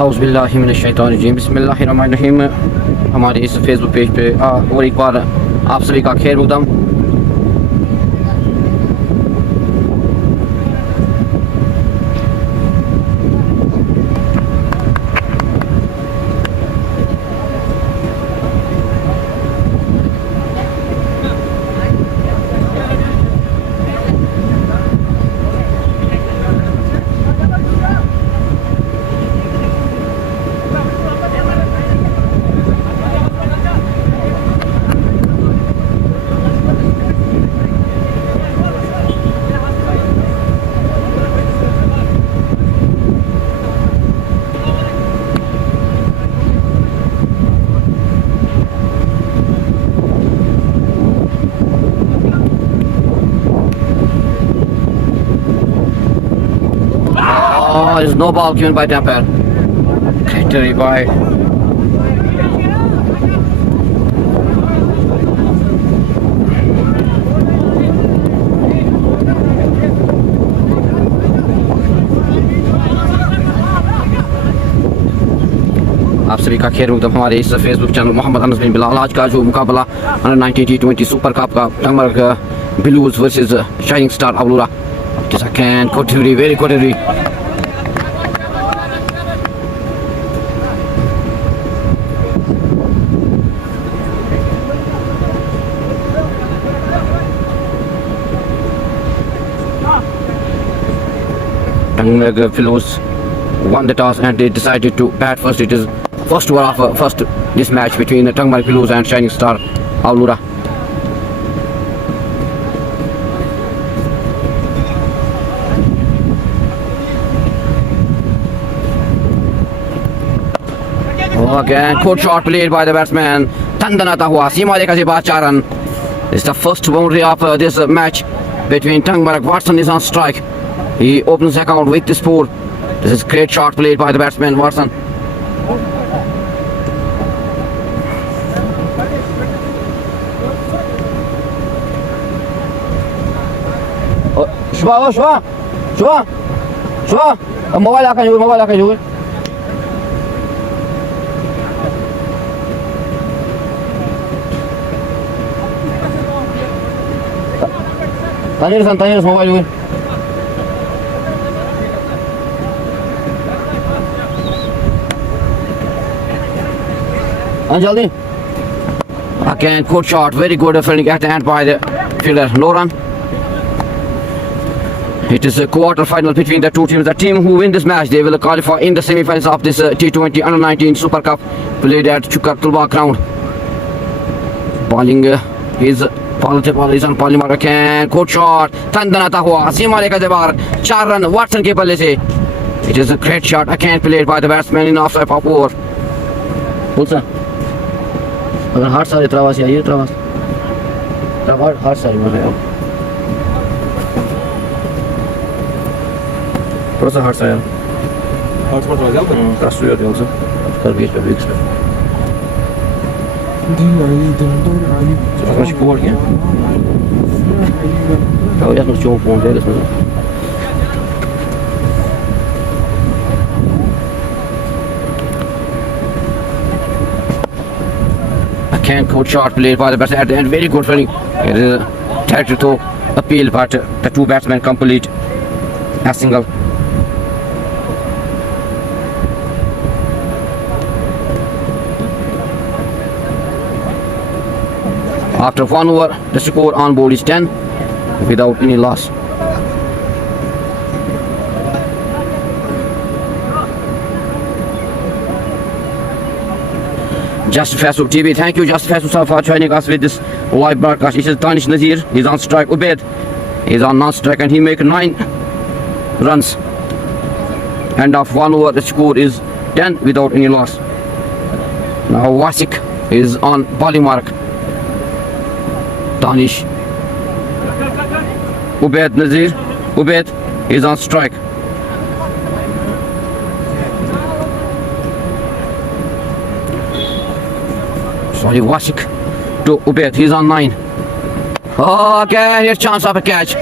औज़ुबिल्लाहिमिनश्शैतानिर्रजीम बिस्मिल्लाहिर्रहमानिर्रहीम। हमारे इस फेसबुक पेज पे और एक बार आप सभी का खैर मक़दम। Oh, there's no ball given by the umpire. Victory by आप सभी का खैर मक़दम। हमारे इस फेसबुक चैनल मोहम्मद अनस बिन बिलाल। आज का जो मुकाबला अंडर 19 T20 सुपर कप का Tangmarg Blues versus shining star Awloora. Very good Tangmere Fellows won the toss and they decided to bat first. It is first over of first this match between the Tangmere Fellows and Shining Star Aulura. Again, good shot played by the batsman Tandanata Hua. Seema dekha se baat 4 run. This is the first boundary of this match between Tangmere. Watson is on strike. He opens the account with this four. This is great shot played by the batsman Watson. Shubha, mobile aaka jo. Tanir mobile jo. Anjali. Again, good shot. Very good fielding at the end by the fielder. No run. It is a quarter final between the two teams. The team who win this match, they will qualify in the semi-finals of this T20 Under 19 Super Cup played at Chukartulba ground. Bowling is on Polymar. Again, good shot. Tandanata Hua. Seema dekha se bahar 4 run. Watson ke balle se. It is a great shot. Again played by the batsman in offside of over. Pulsa. अगर heart सारे त्रावास या ये त्रावास heart सारे मर रहे हो थोड़ा सा हार्ट सा यार हार्ट स्पॉट लगा कर रास्ते यार also कर बीच पे बीच पे कुछ बोल क्या तो यार कुछ चौक पहुंच गया इसमें good shot played by the batsman at the end. Very good fielding. It is tried to appeal, but the two batsmen complete a single. After 1 over, the score on board is 10 without any loss. Just Facebook TV, thank you Just Facebook for joining us with this live broadcast. This is Danish Nazir, he's on strike. Ubaid is on non-strike and he make 9 runs. End of 1 over, the score is 10 without any loss. Now Wasik is on bowling mark. Danish. Ubaid Nazir, Ubaid is on strike. Sorry, Wasik to Ubaid, he's on 9. Oh, again, here's chance of a catch.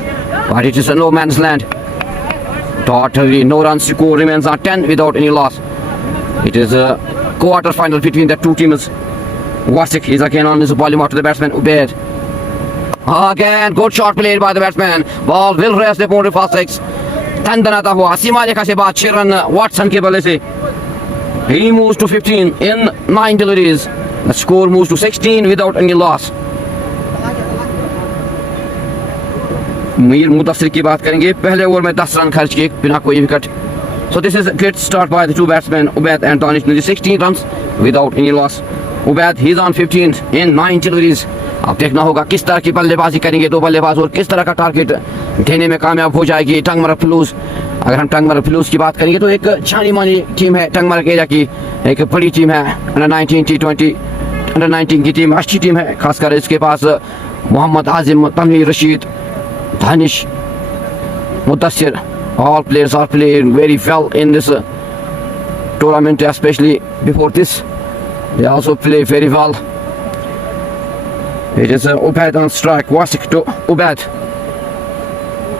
But it is a no man's land. Totally no run score remains on 10 without any loss. It is a quarter final between the two teams. Wasik is again on his volume after the batsman Ubaid. Again, good shot played by the batsman. Ball will rest the boundary for 6. Tandanata hua. Asima Rekha se baad 6 run Watson ke balle se. He moves to 15 in 9 deliveries. The score moves to 16 without any loss. Mir Mudassir की बात करेंगे. पहले over में 10 run खर्च किए बिना कोई wicket. So this is a great start by the two batsmen Ubaid and Danish. 16 runs without any loss. Ubaid he's on 15 in 9 deliveries. अब देखना होगा किस तरह की बल्लेबाजी करेंगे दो बल्लेबाज और किस तरह का टारगेट देने में कामयाब हो जाएगी टंगमर फ्लूज. अगर हम टंगमर फ्लूज की बात करेंगे तो एक जानी मानी टीम है टंगमर एरिया की. एक बड़ी टीम है. अंडर 19 T20 अंडर 19 की टीम अच्छी टीम है. खासकर इसके पास मोहम्मद आजिम, Tanveer Rashid, Danish, Mudassir. All players are playing very well in this tournament, especially before this. They also play very well. It is Ubaid on strike. Wasik to Ubaid.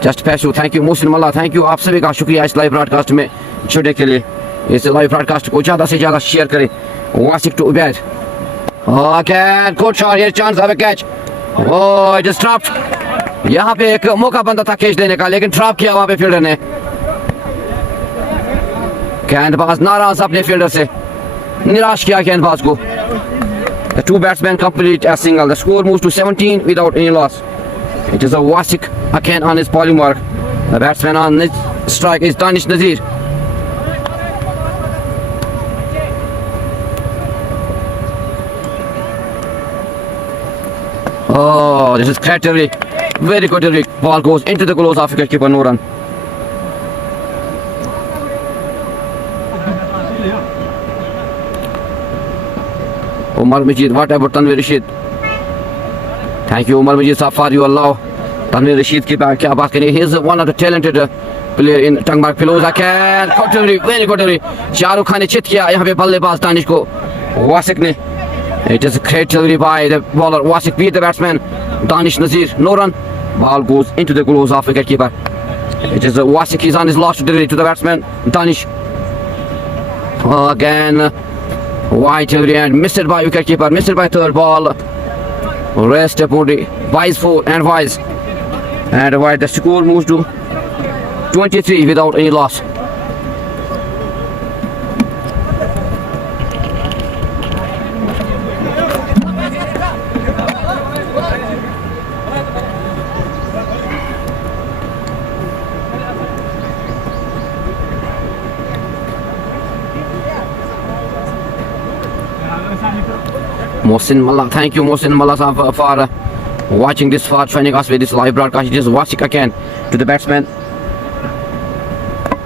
Just pass you. Thank you Mohsin Mullah. Thank you. आप सभी का शुक्रिया इस live broadcast में जुड़ने के लिए. इस लाइव ब्रॉडकास्ट को ज़्यादा से ज़्यादा शेयर करें. Wasik to Ubaid. Again, good shot. Here chance of a catch. Oh, it is dropped. यहाँ पे एक मौका बनता था कैच देने का लेकिन ड्रॉप किया वहाँ पे फील्डर ने. गेंदबाज नाराज अपने फील्डर से, निराश किया गेंदबाज को. The two batsmen complete a single. The score moves to 17 without any loss. It is a Wasik again on his bowling mark. The batsman on his strike is Danish Nazir. Oh, this is great delivery. Very good delivery. Ball goes into the gloves of wicketkeeper, no run. Umar Majid, what about Tanveer Rashid? Thank you Umar Majid sir for you allow Tanveer Rashid की बात क्या बात करें. He is one of the talented player in Tangmark Pillows. Again, good delivery, very good delivery. Shahrukh Khan ने चित किया यहाँ पे बल्लेबाज दानिश को. वासिक ने. It is a great delivery by the bowler. Wasik beat the batsman Danish Nazir. No run. Ball goes into the gloves of wicketkeeper. It is Wasik. He's on his last delivery to the batsman Danish. Again, wide delivery and missed by wicketkeeper. Missed by third ball. Rest upon the wise 4 and wise. And wide the score moves to 23 without any loss. Mohsin Mullah, thank you Mohsin Mullah for watching this, for joining us with this live broadcast. It is Wasik again to the batsman.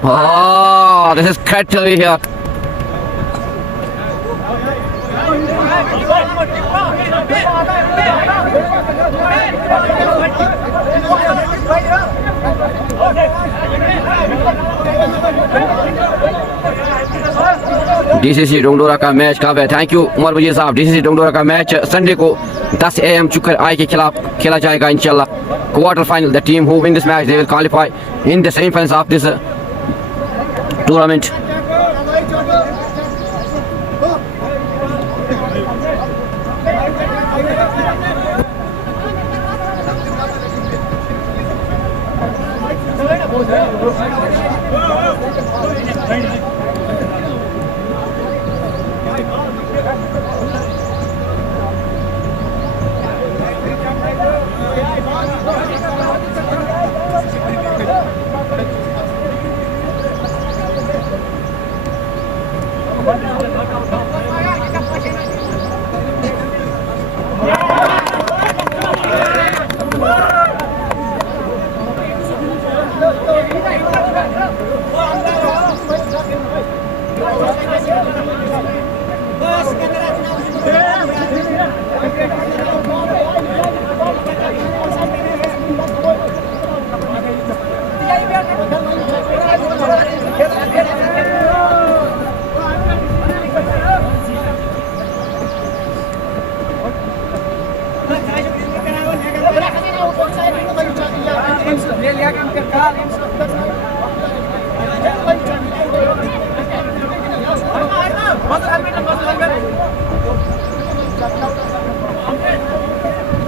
Oh, this is great delivery here. DCC Dongdora का match कब है? Thank you Umar वजीर साहब. DCC Dongdora का match Sunday को 10 AM चुकर आई के खिलाफ खेला जाएगा इंशाल्लाह. Quarter final. The team who win this match they will qualify in the semifinals of this tournament.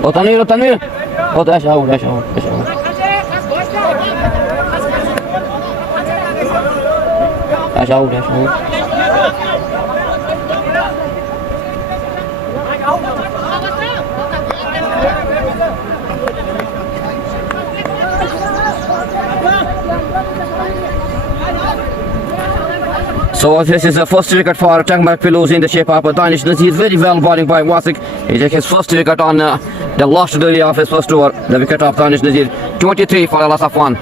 Oh, Tanvir, oh, Tanvir. Oh, that's out, that's out, that's out. That's out, that's out. So this is the first wicket for Tangmark Pillows in the shape of Danish Nazir. Very well bowling by Wasik. He took his first wicket on the last delivery of his first over. The wicket of Danish Nazir. 23 for a loss of 1.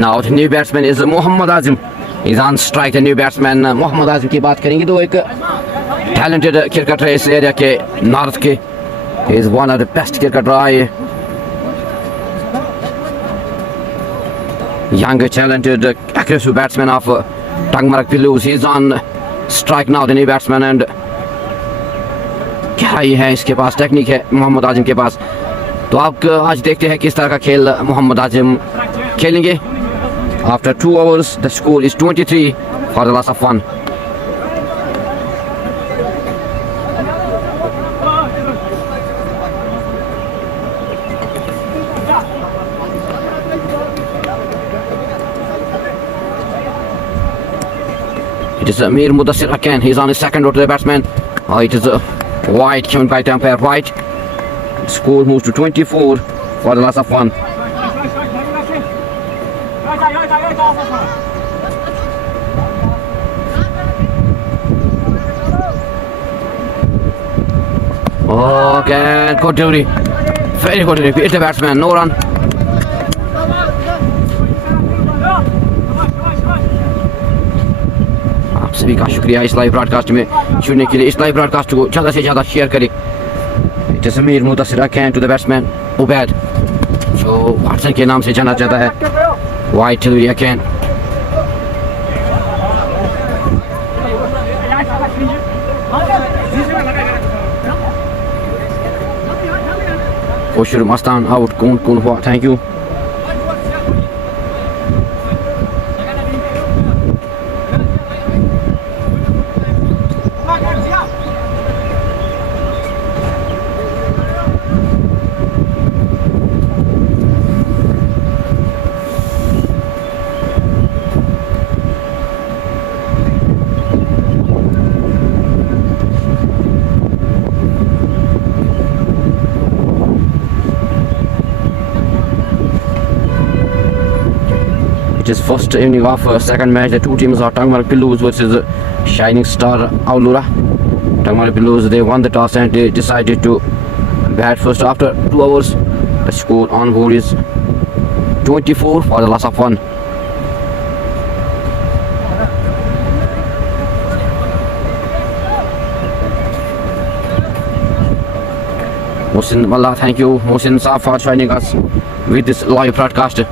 Now the new batsman is Mohammad Azim. He's on strike. The new batsman Mohammad Azim की बात करेंगे तो एक talented cricketer है इस area के north के. He is one of the best cricketer है. Young talented aggressive batsman of Tangmark Pillows. He is on strike now. The new batsman and गहराई है इसके पास, टेक्निक है मोहम्मद आजिम के पास. तो आप आज देखते हैं किस तरह का खेल मोहम्मद आजिम खेलेंगे. After 2 overs, the score is 23 for the loss of 1. It is Amir Mudassir again. He's on his second row to the batsman. It is wide, given by the umpire, right. Score moves to 24 for the loss of 1. Okay, good delivery. Very good delivery. Beat the batsman. No run. आप सभी का शुक्रिया इस live broadcast में जुड़ने के लिए. इस लाइव ब्रॉडकास्ट को ज़्यादा से ज़्यादा शेयर करें. It is Amir Mudassir again to the batsman Ubaid, जो वाटसन के नाम से जाना जाता है. Wide delivery again. Koshur Mastan out. Kun हुआ. Thank you. It is first evening of second match. The two teams are Tangmark Pillows versus Shining Star Aulura. Tangmark Pillows, they won the toss and they decided to bat first after 2 hours. The score on board is 24 for the loss of 1. Mohsin Mallah, thank you Mohsin Saab for joining us with this live broadcast.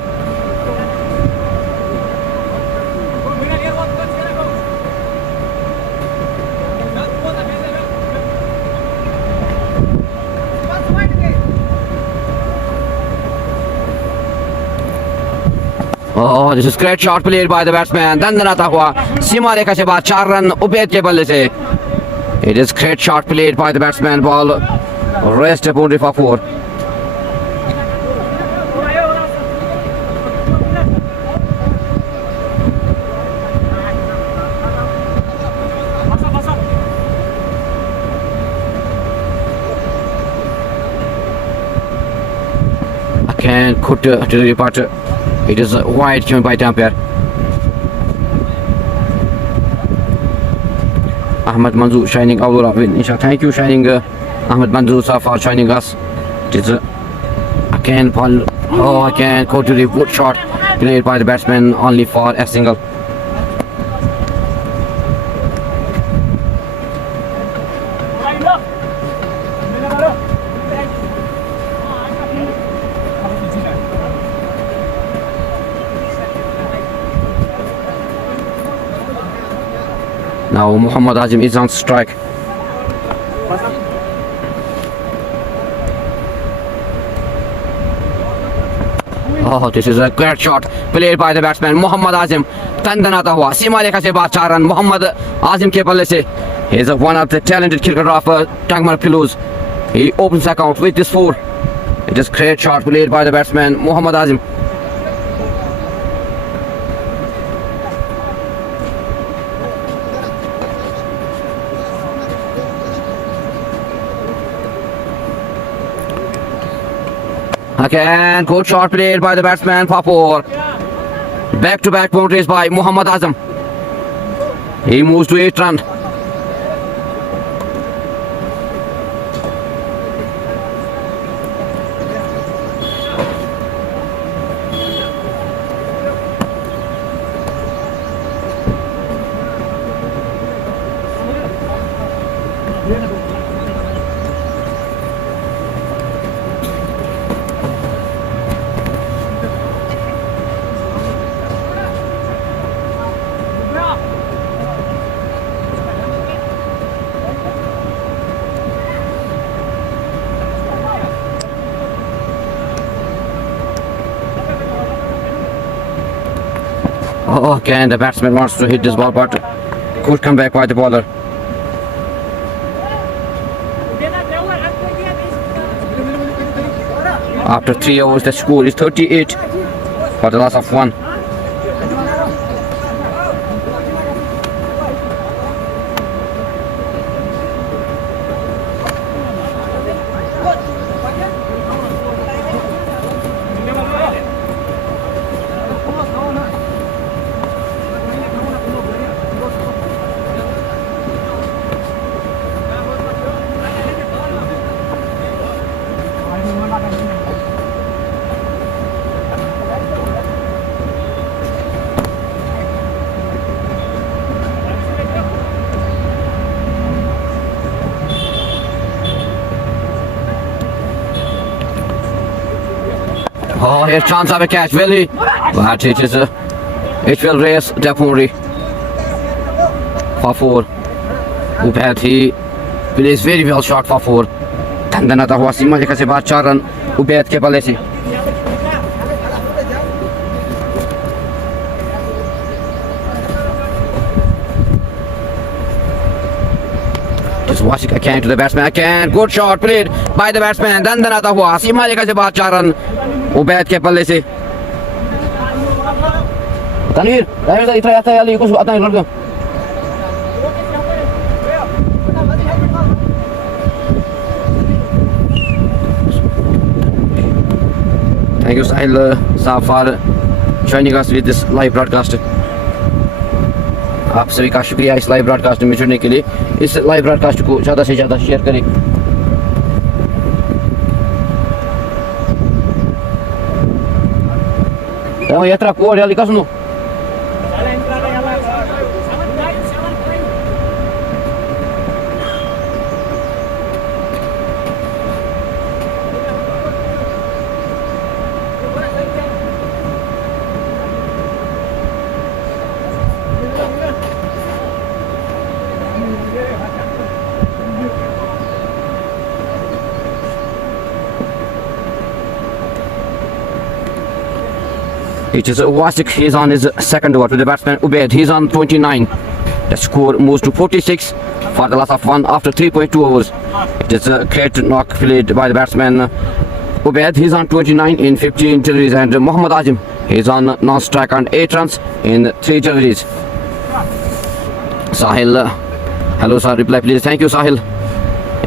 Oh, this is great shot played by the batsman. दंदनाता हुआ सीमा रेखा से बाद 4 run Ubaid के बल्ले से. It is great shot played by the batsman. Ball rest boundary for 4. Again, good delivery, but it is wide given by the umpire. Ahmed Manzoor shining out of it. Thank you, shining Ahmed Manzoor sir, for joining us. It is again ball. Oh, again go to the wood shot played by the batsman only for a single. Now Muhammad Azim is on strike. Oh, this is a great shot played by the batsman Muhammad Azim. तंदन आता हुआ सीमा रेखा से बाहर 4 run Mohammad आजिम के बल्ले से. He is one of the talented cricketer of Tangmar Pillows. He opens the account with this 4. It is great shot played by the batsman Muhammad Azim. Again, good shot played by the batsman Papoor. Back-to-back boundaries by Muhammad Azam. He moves to 8 run. Oh, again, the batsman wants to hit this ball, but good comeback by the bowler. After 3 overs, the score is 38 for the loss of 1. Oh, here's chance of a catch, Willie. But it will race definitely for 4. Ubaid, he plays very well shot for 4. तंदन आता हुआ सीमा रेखा से बाहर 4 run Ubaid के बल्ले से. Just watching again to the batsman again. Good shot played by the batsman. तंदन आता हुआ सीमा रेखा से बाहर 4 रन उबैद के बल्ले से. तनवीर इतना आता है कुछ आता है लड़का. Thank you, Sahil Saab, for joining us with this live broadcast. आप सभी का शुक्रिया इस लाइव ब्रॉडकास्ट में जुड़ने के लिए. इस लाइव ब्रॉडकास्ट को ज़्यादा से ज़्यादा शेयर करें. यात्रा को और लिखा सुनो. It is Wasik. He is on his second over to the batsman Ubaid. He is on 29. The score moves to 46 for the loss of 1 after 3.2 overs. It is a great knock played by the batsman Ubaid. He is on 29 in 15 deliveries, and Muhammad Azim, he is on non-strike on 8 runs in 3 deliveries. Sahil, hello sir, reply please. Thank you, Sahil.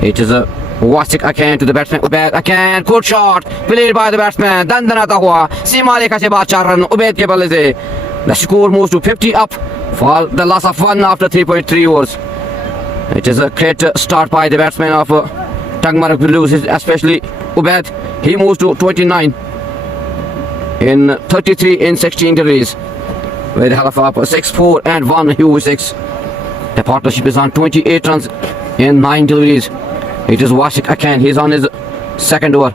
It is a Wasik again to the batsman Ubaid. Again, good shot played by the batsman. दंदन आता हुआ सीमा रेखा से बाहर 4 run Ubaid के बल्ले से. The score moves to 50 up for the loss of 1 after 3.3 overs. It is a great start by the batsman of Tangmar Pillows, especially Ubaid. He moves to 29 in 33 in 16 deliveries with a help of 6-4 and 1 Hugh 6. The partnership is on 28 runs in 9 deliveries. It is Wasik again. He is on his second over.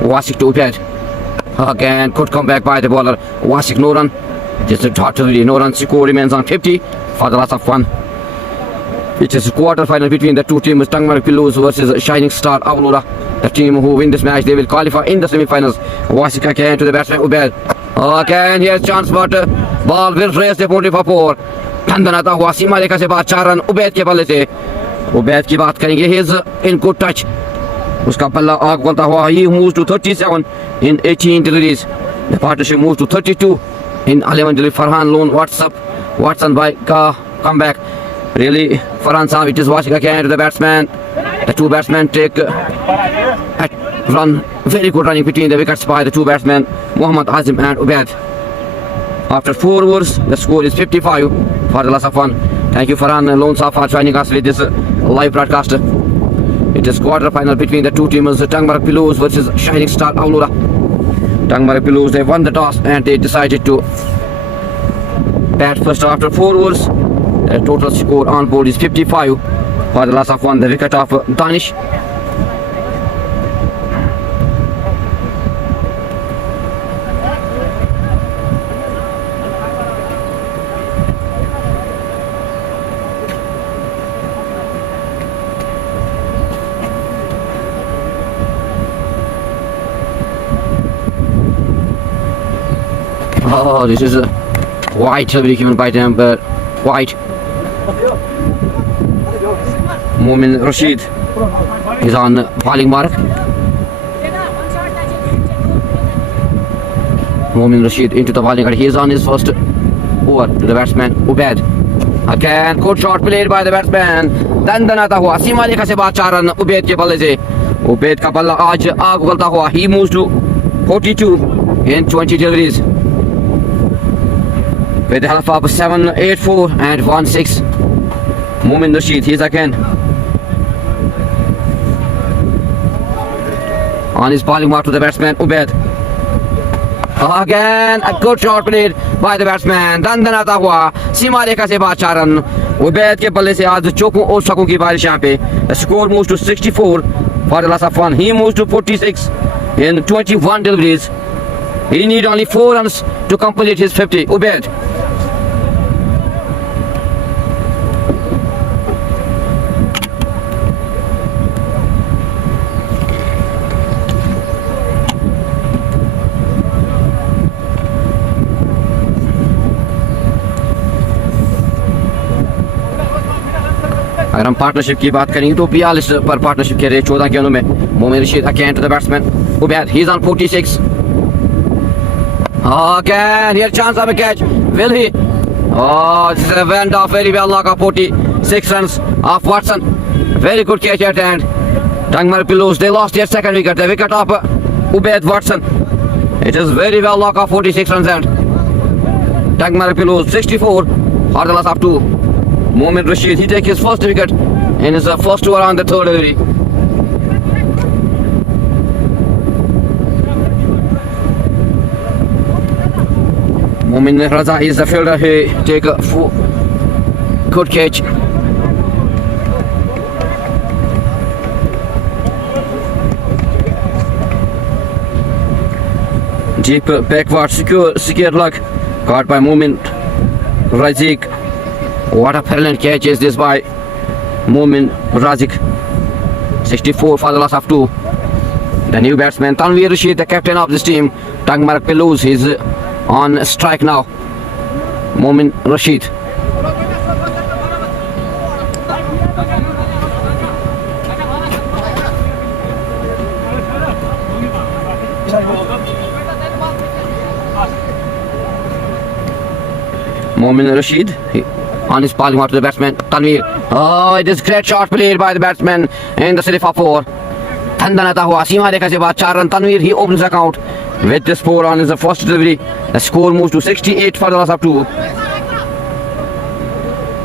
Wasik to Ubaid. Again, good comeback by the bowler Wasik Noran. Just a dot to the Noran score remains on 50 for the last of one. It is a quarter final between the two teams, Tangmarg Pillows versus Shining Star Avalora. The team who win this match, they will qualify in the semi-finals. Wasik again to the batsman Ubaid. Again, here's chance, but ball will raise the boundary for four. ठंडन आता हुआ सीमा रेखा से बाहर 4 run Ubaid के बल्ले से. उबैद की बात करेंगे, he is in good touch. उसका बल्ला आग बोलता हुआ, he moves to 37 in 18 deliveries. The partnership moves to 32 in 11 deliveries. Farhan Loan, Watson by comeback. Really, Farhan Saab, it is watching again to the batsman. The two batsmen take a run. Very good running between the wickets by the two batsmen, Muhammad Azim and Ubaid. After 4 overs, the score is 55 for the last of one. Thank you Farhan and Loan Saab for joining us with this live broadcast. It is quarter final between the two teams, Tangmarg Pillows versus Shining Star Avalora. Tangmarg Pillows, they won the toss and they decided to bat first after 4 overs. The total score on board is 55 for the last of one. The wicket of Danish. Oh, this is a white delivery given by them, but white. Momin Rashid is on bowling mark. Momin Rashid into the bowling. He is on his first over to the batsman Ubaid. Again, good shot played by the batsman. दंदनाता हुआ सीमा रेखा से बाहर 4 run Ubaid के बल्ले से. उबैद का बल्ला आज आग उगलता हुआ. He moves to 42 in 20 deliveries. With the help of 7, 8, 4 and 1, 6. Momin Rashid, he is again on his bowling mark to the batsman Ubaid. Again, a good shot played by the batsman. दंदनाता हुआ सीमा रेखा से बाहर 4 run. Ubaid के बल्ले से आज चौकों और छक्कों की बारिश यहाँ पे. The score moves to 64 for the last of one. He moves to 46 in 21 deliveries. He need only 4 runs to complete his 50. Ubaid. अगर हम पार्टनरशिप की बात करेंगे तो 42 पर पार्टनरशिप के रहे 14 गेंदों में. मोमिन Rashid again to the batsman Ubaid. He is on 46. Again, here chance of a catch. Will he? Oh, this is a went off very well. Knock off 46 runs of Watson. Very good catch at the end. Tangmarg Pillows, they lost their second wicket. The wicket of Ubaid Watson. It is very well knock off 46 runs and Tangmarg Pillows 64 for the last of 2. Momin Rashid, he takes his first wicket in his first over on the third delivery. Momin Raza is the fielder. He take a good catch. Deep backward, secure luck. Caught by Momin Razik. What a brilliant catch is this by Momin Razik. 64 for the loss of 2. The new batsman Tanveer Rashid, the captain of this team, Tangmarg Pillows, is on strike now. Momin Rashid. Momin Rashid on his bowling mark to the batsman Tanveer. Oh, it is great shot played by the batsman in the slip of 4. Thandanata hua सीमा रेखा से बाद 4 run. Tanveer, he opens the account with this 4 on his first delivery. The score moves to 68 for the loss of 2.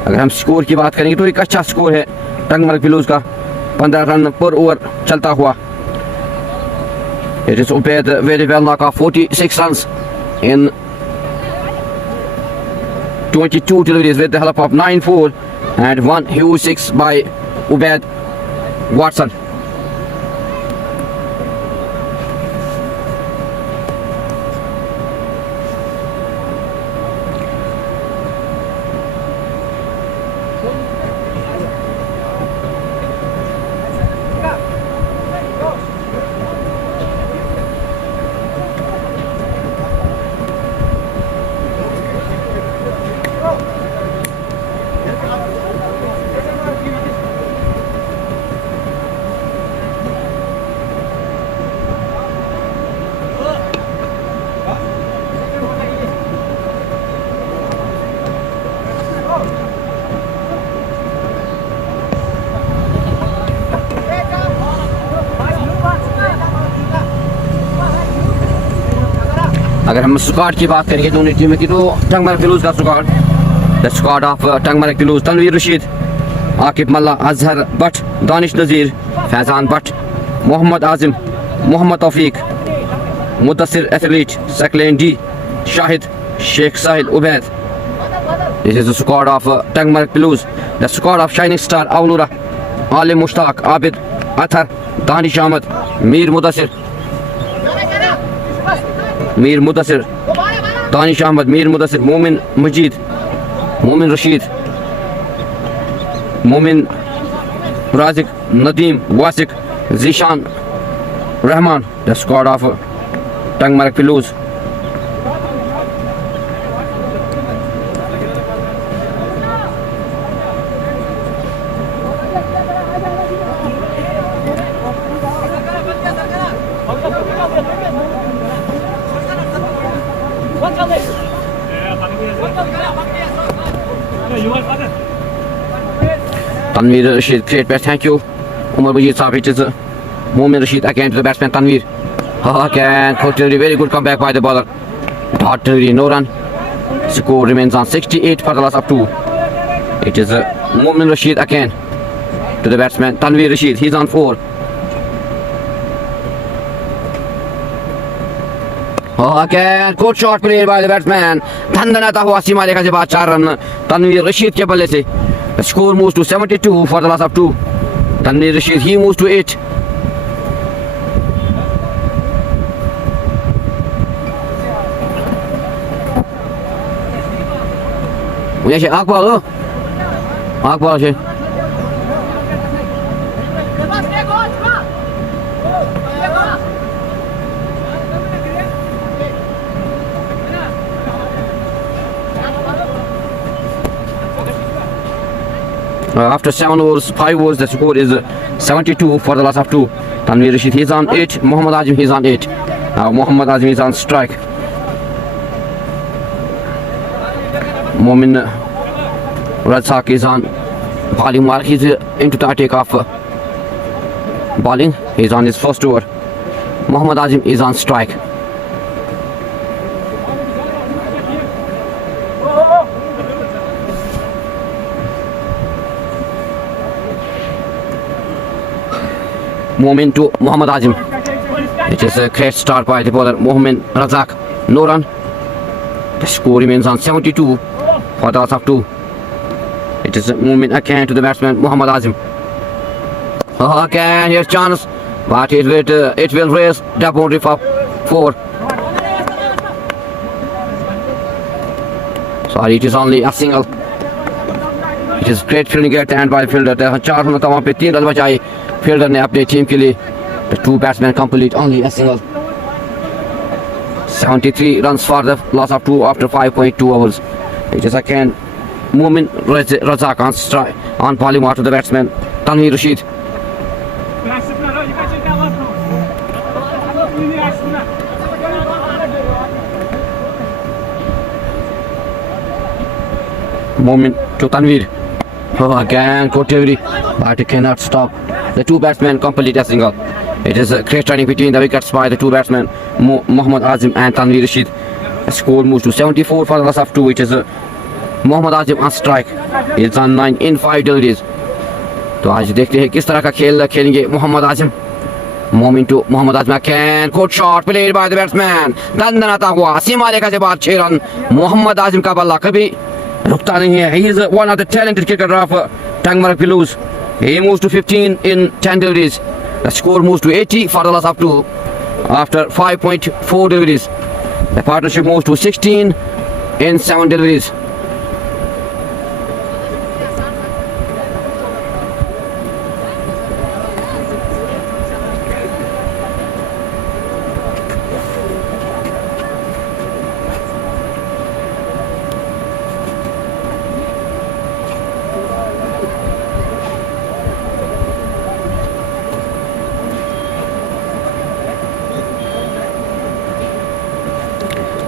अगर हम score की बात करेंगे तो एक अच्छा स्कोर है टंगमर्ग पिलोज का. 15 रन पर ओवर चलता हुआ. It is Ubaid very well knock off 46 runs in 22 deliveries with the help of 9-4 and 1 huge 6 by Ubaid Watson. अगर हम स्क्वाड की बात करेंगे दोनों टीमों की, तो टंगमर्ग पिलूज का squad, the squad of Tangmarg Blues: Tanveer Rashid, Aqib Malla, Azhar Bhat, Danish Nazir, Faizan Bhat, Mohammad Azim, Mohammad Taufeeq, Mudassir athlete, Saqlain D, Shahid, Sheikh Sahil Ubaid. This is the squad of Tangmarg Pilus. The squad of Shining Star, Aulura, Alim Mushtaq, Abid, Athar, Danish Ahmad, Mir Mudassir, Danish Ahmad, Mir Mudassir, Momin Majid, Momin Rashid, Momin Razik, Nadeem, Wasik, Zishan Rahman. The squad of Tangmarg Pilus. Tanveer Rashid, great pass, thank you. Umar Majid Saab, it is Momin Rashid again to the batsman Tanveer. Again, very good comeback by the bowler. Dot no run. Score remains on 68 for the last of 2. It is Momin Rashid again to the batsman Tanveer Rashid. He's on 4. Again, good shot played by the batsman. Thandanata hua सीमा रेखा से बाद 4 run Tanveer Rashid के बल्ले से. The score moves to 72 for the loss of 2. Tanveer Rashid, he moves to 8. Punya Syed Akbar tu. Akbar Syed. After 7 overs, 5 overs, the score is 72 for the loss of 2. Tanveer Rashid, he's on 8. Mohammad Azim, he's on 8. Now Mohammad Azim is on strike. Momin Razak is on bowling mark. He's into the attack of bowling. He's on his first over. Mohammad Azim is on strike. Momin to Mohammad Azim. It is a great start by the bowler Mohammad Razak. No run. The score remains on 72 for the loss of 2. It is Momin again to the batsman Mohammad Azim. Again, here's chance, but it will raise the boundary for 4. Sorry, it is only a single. It is great fielding at the end by the fielder. 4 run तमाम पे 3 run बचाए fielder ने अपने team के लिए. The 2 batsmen complete only a single. 73 runs for the loss of 2 after 5.2 overs. It is again Momin Razak on strike on bowling mark to the batsman Tanveer Rashid. Momin to Tanveer. Again good delivery, but he cannot stop the 2 batsmen complete a single. It is a great running between the wickets by the 2 batsmen Mohammad Azim and Tanveer Rashid. The score moves to 74 for the loss of 2. It is Mohammad Azim on strike. It's on 9 in 5 deliveries. तो आज देखते हैं किस तरह का खेल खेलेंगे मोहम्मद आजिम. Momin to Mohammad Azim again. Good shot played by the batsman. दंदनाता हुआ सीमा रेखा से बाहर 6 रन. मोहम्मद आजिम का बल्ला कभी रुकता नहीं है. He is one of the talented cricketers of Tangmarg Pilus. He moves to 15 in 10 deliveries. The score moves to 80 for the loss of 2 after 5.4 deliveries. The partnership moves to 16 in 7 deliveries.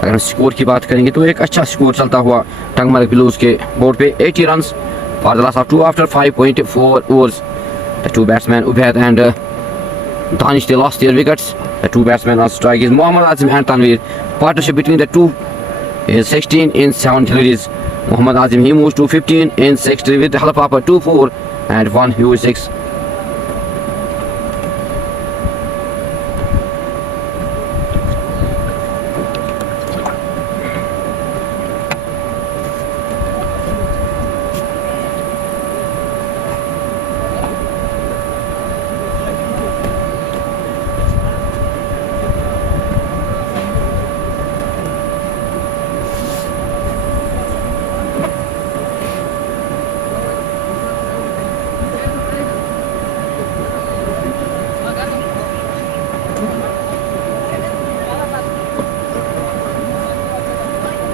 अगर हम score की बात करेंगे तो एक अच्छा score चलता हुआ टंगमर्ग पिलूज के बोर्ड पे 80 runs for the loss of 2 after 5.4 overs. The 2 batsmen Ubaid and Danish, they lost their wickets. The two batsmen on strike is Mohammad Azim and Tanveer. Partnership between the two is 16 in 7 deliveries. Mohammad Azim, he moves to 15 in 6 deliveries with the help of a 2-4 and 1 huge 6.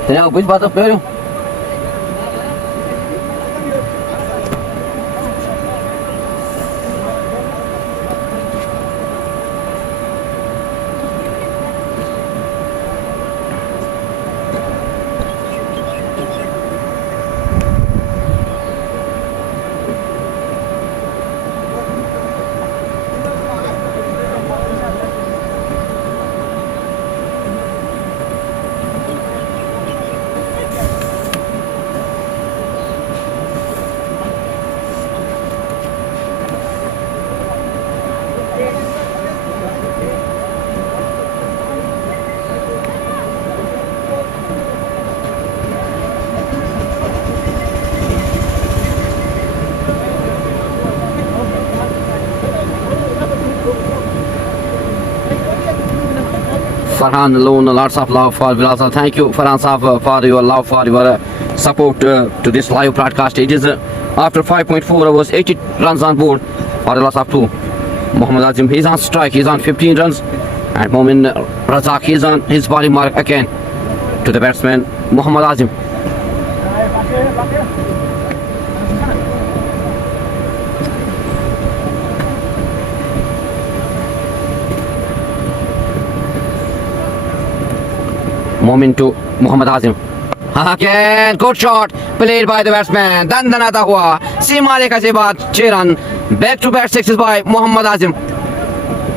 Tenemos pues pato, pero Farhan alone, lots of love for Bilal. Thank you, Farhan Saab, for your love, for your support to this live broadcast. It is after 5.4 hours, 80 runs on board for the loss of 2. Mohammad Azim, he's on strike, he's on 15 runs. And Momin Razak, he's on his body mark again to the batsman, Mohammad Azim. Momin to Mohammad Azim. Again, good shot played by the batsman. Dandanata hua. Seema rekha se baad 6 run. Back to back sixes by Mohammad Azim.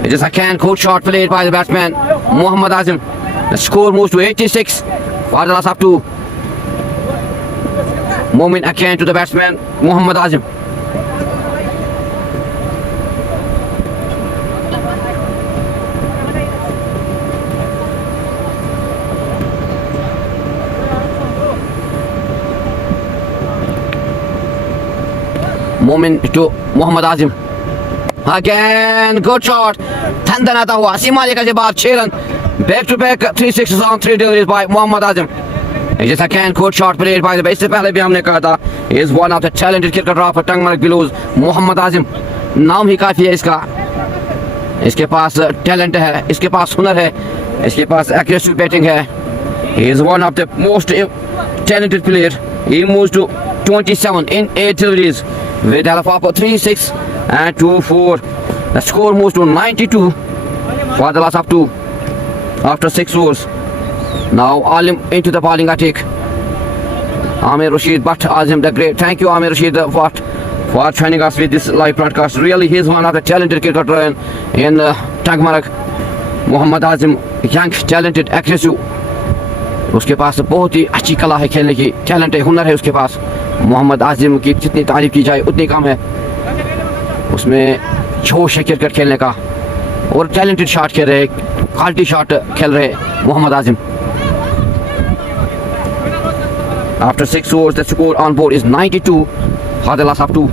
It is again good shot played by the batsman Mohammad Azim. The score moves to 86 for the loss of 2. Momin again to the batsman Mohammad Azim. Momin to Mohammad Azim. Again, good shot. Thandanata hua. Seema rekha se baad 6 run. Back to back 3 sixes on 3 deliveries by Mohammad Azim. It is again good shot played by the base. इससे पहले भी हमने कहा था he is one of the talented cricketer of Tangmarg Blues, Mohammad Azim. नाम ही काफी है इसका. इसके पास टैलेंट है, इसके पास हुनर है, इसके पास aggressive batting है. He is one of the most talented player. He moves to 27 in 8 deliveries with help of 3-6 and 2-4. The score moves to 92 for the loss of 2 after 6 overs. Now Alim into the bowling attack. Amir Rashid Bhatt, Azim the Great. Thank you Amir Rashid Bhatt for joining us with this live broadcast. Really he is one of the talented cricketer in Tangmarg. Mohammad Azim, young, talented, aggressive. उसके पास बहुत ही अच्छी कला है खेलने की, talent है, हुनर है उसके पास. मोहम्मद आजिम की जितनी तारीफ की जाए उतनी कम है. उसमें जोश है क्रिकेट खेलने का और टैलेंटेड शॉट खेल रहे, क्वालिटी शॉट खेल रहे मोहम्मद आजिम. After 6 overs, the score on board is 92 for the loss of 2.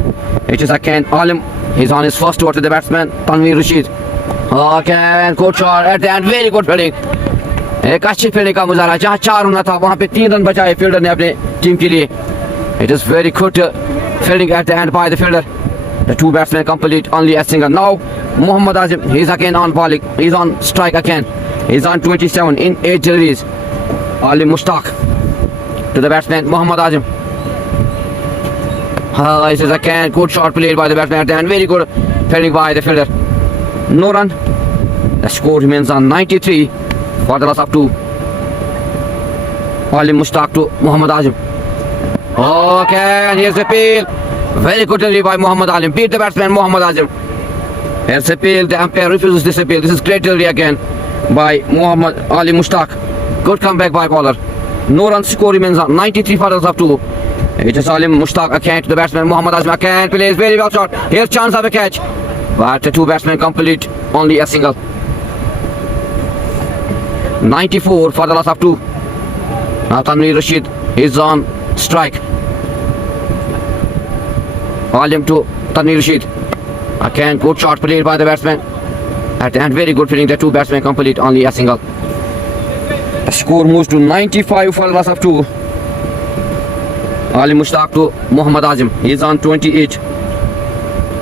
It is again Alim. He's on his first over to the batsman Tanveer Rashid. Again, good shot at the end, very good fielding. एक अच्छी fielding का मुजाहरा, जहाँ 4 होना था वहाँ पे 3 run बचाए फील्डर ने अपने टीम के लिए. It is very good fielding at the end by the fielder. The two batsmen complete only a single. Now Mohammad Azim, he's again on bowling. He's on strike again. He's on 27 in 8 deliveries. Ali Mushtaq to the batsman Mohammad Azim. This is again good shot played by the batsman at the end. Very good fielding by the fielder. No run. The score remains on 93 for the loss of 2. Ali Mushtaq to Mohammad Azim. Okay, and here's the peel. Very good delivery by Mohammad Azim. Beat the batsman Mohammad Azim. Here's appeal. The umpire refuses this appeal. This is great delivery again by Muhammad Ali Mushtaq. Good comeback by bowler. No run score remains on 93 for of 2. It is Salim Mushtaq again to the batsman Muhammad Azim again plays very well shot. Here's chance of a catch, but the two batsmen complete only a single. 94 for the loss of 2. Now Tanveer Rashid is on strike. Alim to Tanveer Rashid. Again good shot played by the batsman. At the end very good fielding. The two batsmen complete only a single. The score moves to 95 for the loss of 2. Alim Mushtaq to Muhammad Azim. He is on 28.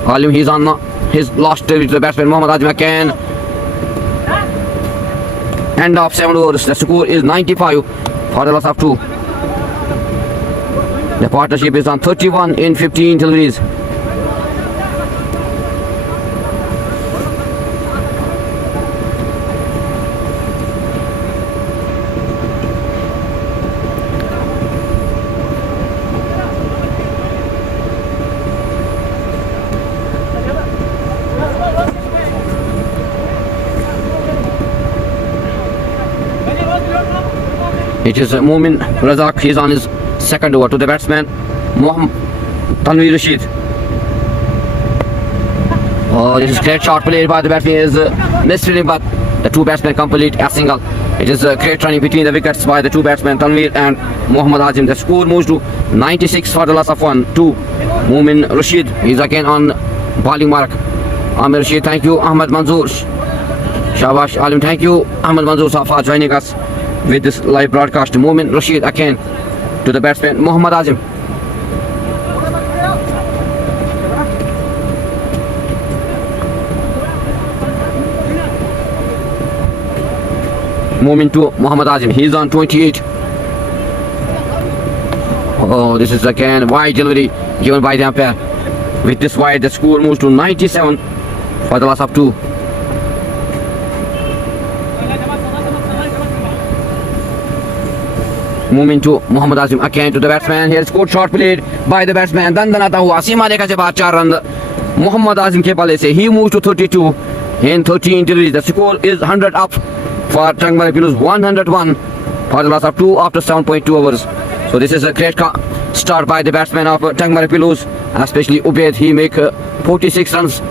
Alim, he's on his last delivery to the batsman Muhammad Azim again. End of 7 overs. The score is 95 for the loss of 2. The partnership is on 31 in 15 deliveries. It is Momin Razak. He is on his second over to the batsman Muhammad Tanveer Rashid. Oh, this is great shot played by the batsman. Is misreading, but the two batsmen complete a single. It is a great running between the wickets by the two batsmen Tanveer and Muhammad Azim. The score moves to 96 for the loss of 1. 2. Momin Rashid is again on bowling mark. Amir Rashid, thank you. Ahmad Manzoor, Shabash Alim, thank you. Ahmad Manzoor for joining us with this live broadcast. Momin Rashid again to the batsman Muhammad Azim. Momin to Muhammad Azim. He is on 28. Oh, this is again wide delivery given by the umpire. With this wide, the score moves to 97 for the loss of 2. Moving to Muhammad Azim again to the batsman. Here's good shot played by the batsman. दंदनाता हुआ सीमा रेखा से बाहर 4 run Muhammad Azim के बल्ले से. He moves to 32 in 13 deliveries. The score is 100 up for Tangmara Pillows. 101 for the loss of 2 after 7.2 overs. So this is a great start by the batsman of Tangmara Pillows, especially Ubaid. He make 46 runs.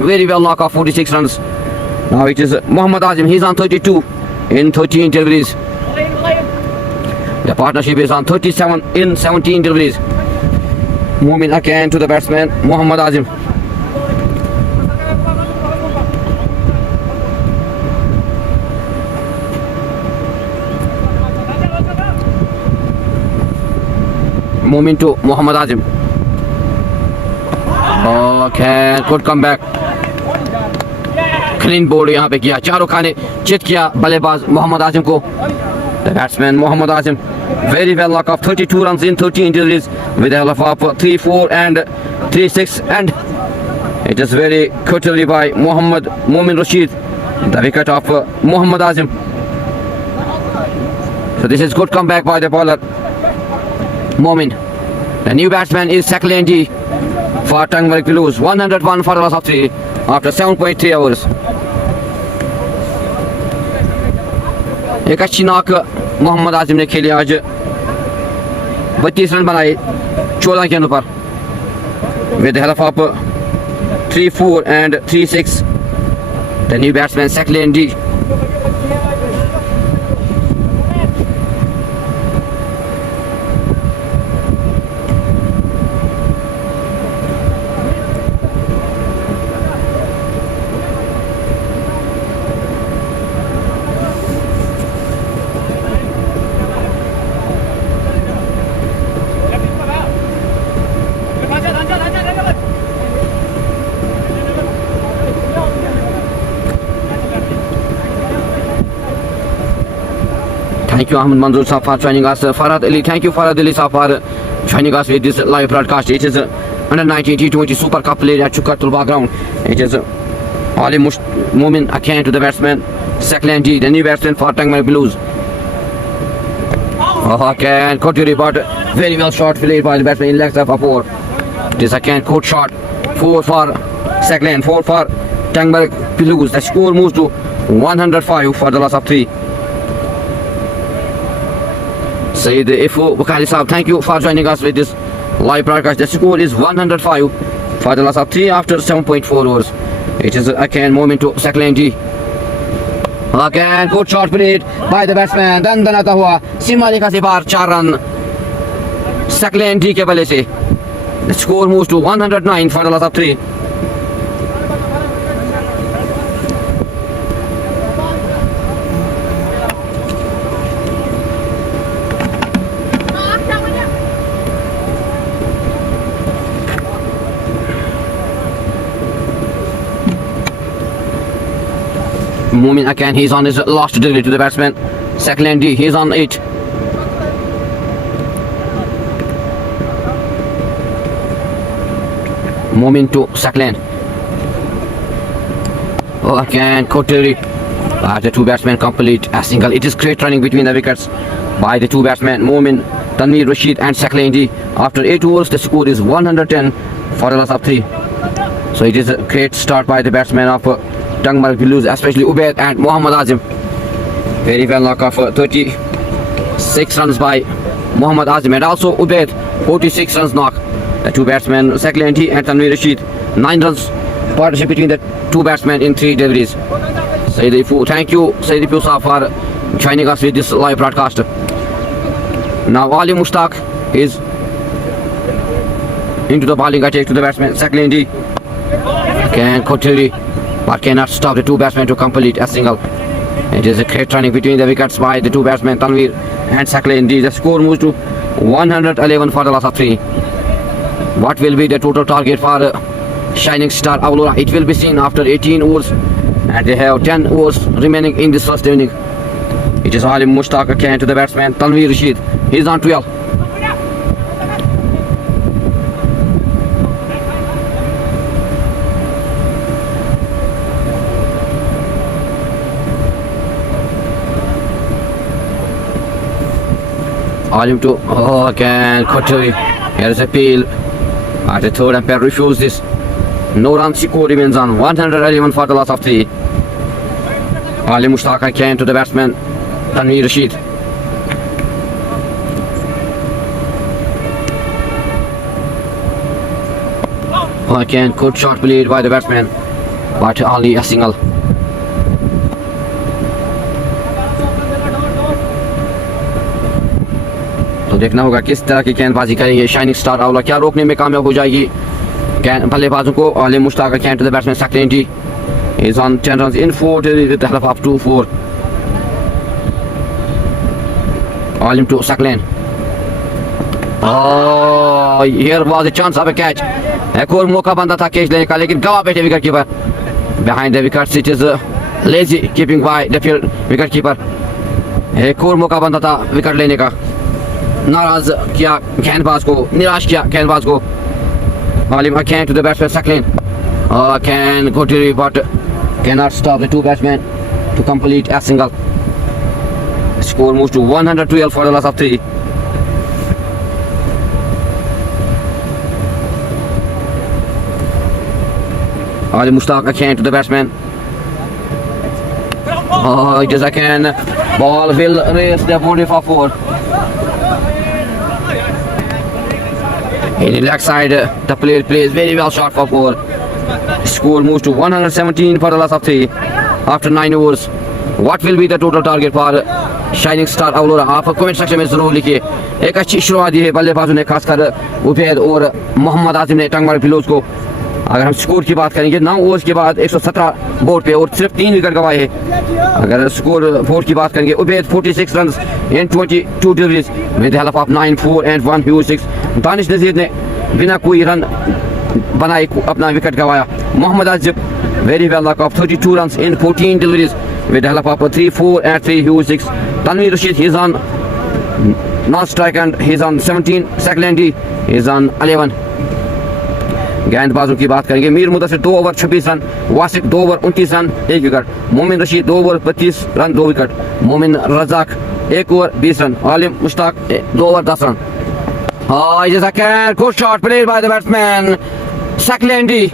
Very well knock off 46 runs. Now it is Muhammad Azim. He's on 32 in 13 deliveries. The partnership is on 37 in 17 deliveries. Moving again to the batsman Muhammad Azim. Moving to Muhammad Azim. Okay, good comeback. Clean bowling यहाँ पे किया. चारों खाने चित किया बल्लेबाज मोहम्मद आजिम को. The batsman Muhammad Azim very well knock off 32 runs in 13 deliveries with a help of 3-4 and 3-6, and it is very quickly by Momin Rashid, the wicket of Muhammad Azim. So this is good comeback by the bowler Momin. The new batsman is Saklendi for Tangmara Pillows. 101 for the loss of 3 after 7.3 overs. एक अच्छी knock Mohammad आजिम ने खेली आज. 32 run बनाए 14 गेंदों पर with the help of 3-4 and 3-6. The new batsman Saklendi. Thank you Ahmed Manzoor Saab for joining us. Farhad Ali, thank you Farhad Ali Saab for joining us with this live broadcast. It is under 19 T20 Super Cup played at Chukatulba ground. It is Ali Momin again to the batsman Saklendi, the new batsman for Tangmara Pillows. Okay, and Koturi, but very well shot played by the batsman in legs of 4. It is again good shot. 4 for Saklendi, 4 for Tangmark Blues. The score moves to 105 for the loss of 3. Sayyid Ifu Bukhari Saab, thank you for joining us with this live broadcast. The score is 105 for the loss of 3 after 7.4 overs. It is again moment to Saklendi. Again, good shot played by the batsman. Dandanata hua. Simali ka par 4 run. Saklendi ke bale se. The score moves to 109 for the loss of 3. Moomin again, he's on his last delivery to the batsman. Saklendi, he's on it. Moomin to Sakland. Oh, again, Koteri. The two batsmen complete a single. It is great running between the wickets by the two batsmen, Moomin, Tanveer Rashid and Saklendi. After 8 overs, the score is 110 for the loss of 3. So it is a great start by the batsmen of Tangmark Blues, especially Ubaid and Mohammad Azim. Very well knock of 36 runs by Mohammad Azim and also Ubaid 46 runs knock. The two batsmen Saklendi and Tanveer Rashid, 9 runs partnership between the two batsmen in 3 deliveries. Sayyid Ifu, thank you Sayyid Ifu Saab for joining us with this live broadcast. Now Ali Mushtaq is into the bowling attack to the batsman Saklendi. Again Koteri, but cannot stop the two batsmen to complete a single. It is a great running between the wickets by the two batsmen Tanveer and Saklendi. The score moves to 111 for the loss of 3. What will be the total target for Shining Star Aurora? It will be seen after 18 overs and they have 10 overs remaining in this first inning. It is Ali Mushtaq again to the batsman Tanveer Rashid. He is on 12. Alim to again Koteri. Here is a appeal. At the third umpire refused this. No runs score remains on 111 for the loss of 3. Ali Mushtaq again to the batsman Tanveer Rashid. Again good shot played by the batsman, but only a single. तो देखना होगा किस तरह की गेंदबाजी करेंगे shining star आउला, क्या रोकने में कामयाब हो जाएगी बल्लेबाजों को. Ali Mushtaq again to the batsman Saklendi is on 10 runs in 4 with the help of 2-4. Alim to Sakland. Oh, here was a chance of a catch. एक और मौका बनता था कैच लेने का, लेकिन गवा बैठे wicket keeper. Behind the wickets it is lazy keeping by the field wicket keeper. एक और मौका बनता था विकेट लेने का. नाराज किया गेंदबाज को, निराश किया गेंदबाज को. Alim again to the batsman Sakland. Can Koteri, but cannot stop the two batsmen to complete a single. Score moves to 112 for the loss of 3. Ali Mushtaq again to the batsman. It is again. Ball will raise the boundary for 4. In the leg side, the player plays very well shot for 4. Score moves to 117 for the loss of 3 after 9 overs. What will be the total target for Shining Star Aurora? आप comment section में जरूर लिखिए. एक अच्छी शुरुआत दी है बल्लेबाजों ने, खासकर उबैद और मोहम्मद आजिम ने टंगमार्क ब्लूज को. अगर हम स्कोर की बात करेंगे 9 ओवर्स के बाद 117 बोर्ड पे और सिर्फ 3 विकेट गंवाए हैं. अगर स्कोर बोर्ड की बात करेंगे, Ubaid 46 runs in 22 deliveries with the help of 9 4 and 1 huge 6. Danish Nazir ने बिना कोई रन बनाए अपना विकेट गंवाया. मोहम्मद आजिम very well luck of 32 runs in 14 deliveries with the help of 3 4 and 3 huge 6. Tanveer Rashid, he's on non-strike and he's on 17. Saklendi is on 11. गेंदबाजों की बात करेंगे, Mir Mudassir 2 over 26 run, वासिक 2 over 29 run 1 wicket, मोमिन Rashid 2 over 25 run 2 wicket, मोमिन Razzaq 1 over 20 run, आलिम Mushtaq 2 over 10 run. It is a good shot played by the batsman Saklendi.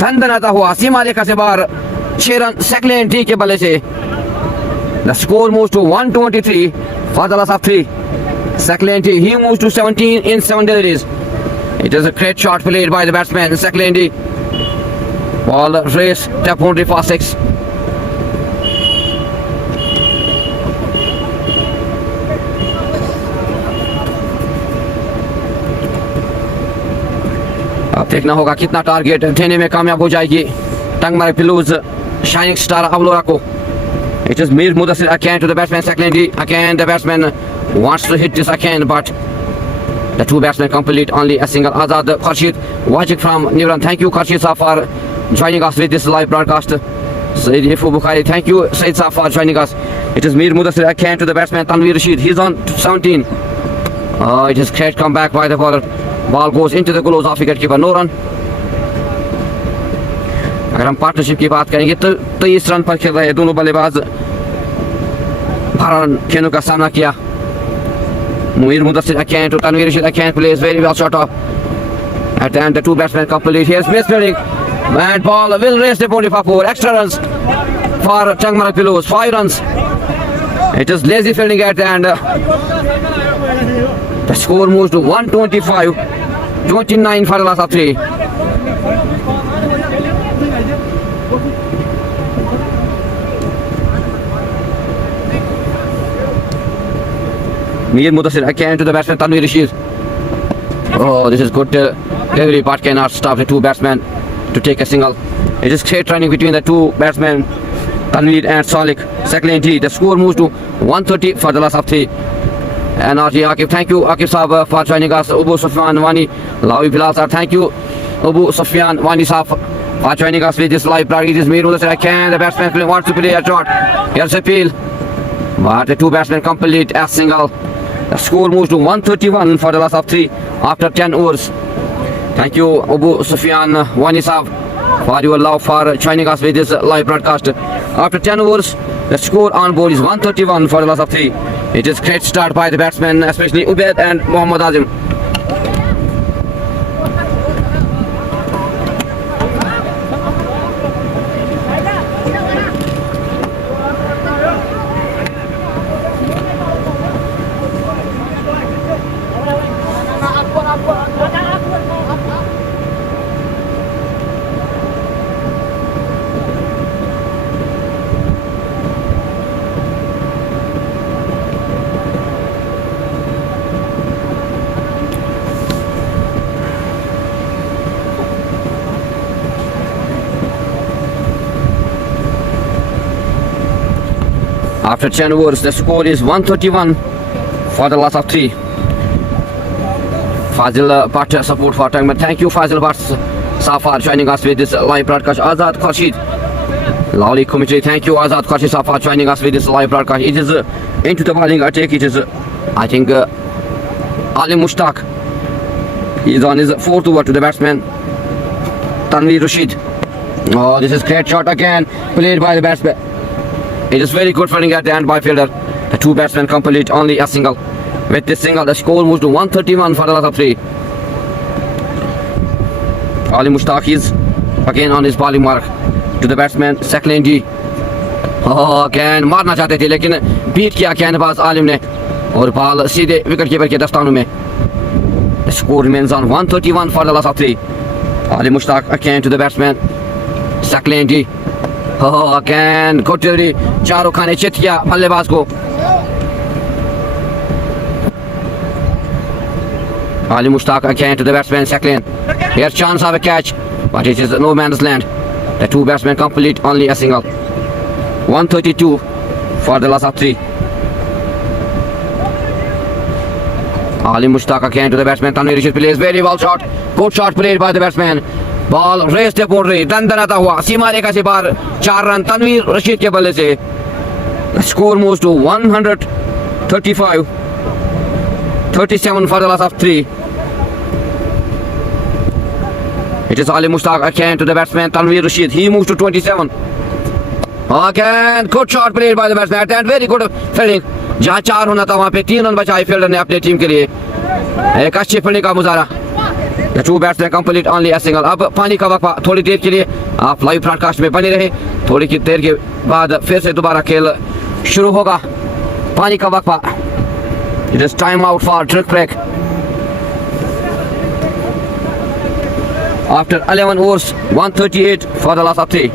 धंधनाता हुआ सीमा रेखा से बाहर 6 रन सेकंड टी के बल्ले से the score moves to 123 for the loss of 3 second T he moves to 17 in 7 deliveries. It is a great shot played by the batsman second T ball race tap boundary for 6. अब देखना होगा कितना target देने में कामयाब हो जाएगी Tangmarg पिल्लूज shining star अवलोरा को. It is Mir Mudassir again to the batsman second. Again the batsman wants to hit this again, but the two batsmen complete only a single. Azad Khurshid watching from Nivran. Thank you Khurshid Sahab for joining us with this live broadcast. Saeed Ifu Bukhari, thank you Saeed Sahab for joining us. It is Mir Mudassir again to the batsman Tanveer Rashid. He's on 17. It is great comeback by the bowler. Ball goes into the gloves of wicketkeeper. No run. अगर हम partnership की बात करेंगे तो 23 run पर खेल रहे दोनों बल्लेबाज 12 रन खेलों का सामना किया. Mir Mudassir again to Tanveer Rashid again plays very well shot off. At the end the two batsmen complete. Here's misfielding and ball will raise the boundary for 4 extra runs for Changmarg Pillows. 5 runs. It is lazy fielding at the end. The score moves to 125-29 for the loss of 3. Mir Mudassir again to the batsman Tanveer Rashid. Oh, this is good delivery, but cannot stop the two batsmen to take a single. It is straight running between the two batsmen Tanveer and Salik. Second T. The score moves to 130 for the loss of 3. And RJ Akif, thank you Akif Sahab for joining us. Abu Sufyan Wani, Lawi Bilal sir, thank you Abu Sufyan Wani Sahab for joining us with this live broadcast. It is Mir Mudassir again. The batsman wants to play a shot. Here's a peel, but the two batsmen complete a single. The score moves to 131 for the loss of 3 after 10 overs. Thank you Abu Sufyan Wani Sahab for your love for joining us with this live broadcast. After 10 overs, the score on board is 131 for the loss of 3. It is great start by the batsmen, especially Ubaid and Mohammad Azim. After 10 overs, the score is 131 for the loss of 3. Fazil Bhatt support for Tangmar. Thank you Fazil Bhatt Sahab for joining us with this live broadcast. Azad Khurshid, lovely commentary. Thank you Azad Khurshid Sahab for joining us with this live broadcast. It is into the bowling attack. It is I think Alim Mushtaq. He is on his 4th over to the batsman Tanveer Rashid. Oh, this is great shot again played by the batsman. It is very good fielding at the end by fielder. The two batsmen complete only a single. With this single, the score moves to 131 for the loss of 3. Ali Mushtaq is again on his bowling mark to the batsman second G. Oh, again मारना चाहते थे लेकिन beat किया गेंदबाज आलिम ने और ball सीधे विकेट कीपर के दस्तानों में. The score remains on 131 for the loss of 3. Ali Mushtaq again to the batsman second G. Oh, again good delivery. चारों खाने चित किया बल्लेबाज को. Ali Mushtaq again to the batsman second. Here's chance of a catch, but it is no man's land. The two batsmen complete only a single. 132 for the loss of 3. Ali Mushtaq again to the batsman Tanveer Rashid plays very well shot. Good shot played by the batsman. Ball races the boundary दंदनाता हुआ सीमा रेखा से बाहर 4 run Tanveer Rashid के बल्ले से. Score moves to 135-37 for the loss of 3. It is Ali Mushtaq again to the batsman Tanveer Rashid. He moves to 27. Again good shot played by the batsman and very good fielding. जहाँ 4 होना था वहाँ पे 3 run बचाए fielder ने अपने team के लिए. एक अच्छी फील्डिंग का मुजाहरा. The two batsmen complete only a single. अब पानी का वक्फा थोड़ी देर के लिए आप लाइव ब्रॉडकास्ट में बने रहे। थोड़ी की देर के बाद फिर से दोबारा खेल शुरू होगा। पानी का वक्फा। It is time out for drink break. After 11 overs, 138 for the loss of 3.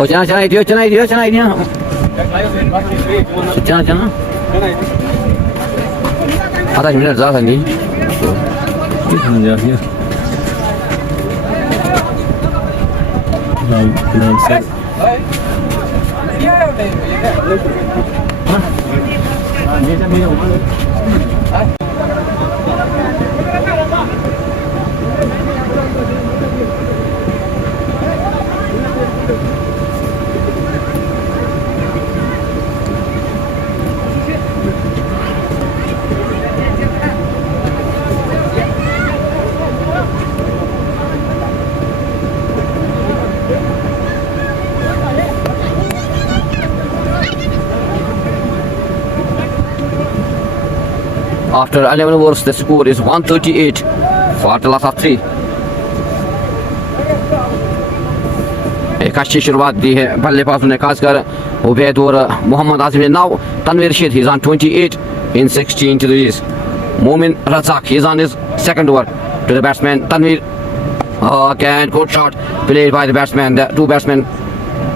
Oh, chana idea. Chana. आधा मिनट ज़्यादा नहीं After 11 overs, the score is 138 for the loss of 3. एक अच्छी शुरुआत दी है बल्लेबाजों ने, खासकर उबैद और मोहम्मद आसिम ने। Now Tanveer Rashid, he's on 28 in 16 to the crease. Momin Razak, he's on his second over to the batsman Tanveer. Again, good shot played by the batsman. The two batsmen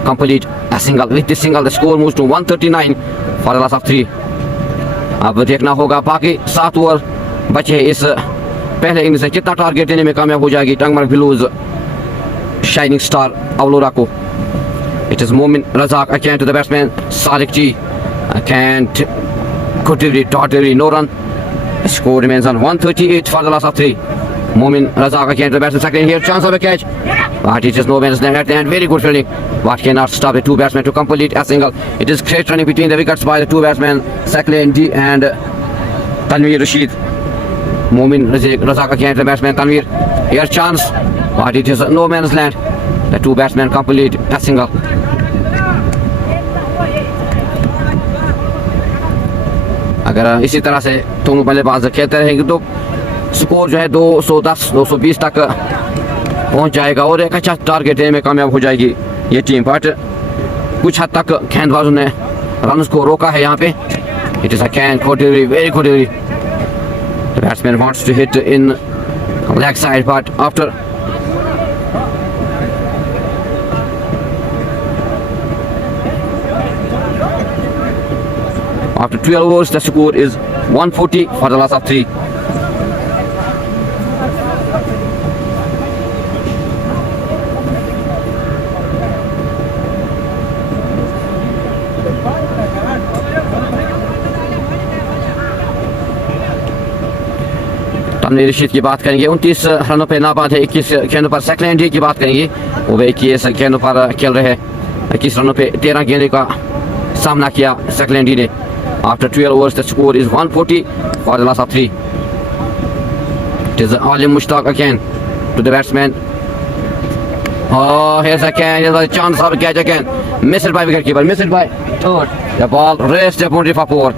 complete a single. With this single, the score moves to 139 for the loss of 3. अब देखना होगा बाकी 7 over बचे इस पहले innings से कितना target देने में कामयाब हो जाएगी टंगमर्ग ब्लूज शाइनिंग स्टार अवलोरा को। It is Momin Razak again to the batsman Sarik ji, can't good delivery, dot delivery, no run. Score remains on 138 for the loss of 3. Momin Razak again to the batsman, second here, chance of a catch, but it is no man's land at the end. Very good fielding, but cannot stop the two batsmen to complete a single. It is great running between the wickets by the two batsmen Sakleen D and Tanveer Rashid. Momin Razak again to the batsman Tanveer, here chance, but it is no man's land. The two batsmen complete a single. अगर इसी तरह से दोनों बल्लेबाज खेलते रहेंगे तो score जो है 210-220 तक पहुंच जाएगा और एक अच्छा टारगेट देने में कामयाब हो जाएगी ये टीम। बट कुछ हद तक गेंदबाजों ने रन को रोका है यहाँ पे। It is a can good delivery, very good delivery. The batsman wants to hit in leg side but after After 12 overs, the score is 140 for the loss of 3. Tanveer Rashid की बात करेंगे, 29 रनों पे नाबाद है। 21 गेंदों पर सेकलैंड डी की बात करेंगे, वो 21 गेंदों पर खेल रहे हैं। 21 रनों पे 13 गेंदों का सामना किया सेकलैंड डी ने। After 12 overs, the score is 140 for the loss of 3. It is Alim Mushtaq again to the batsman. Oh, here's a chance of a catch again. Missed by wicketkeeper, missed by third. The ball raced the boundary for 4.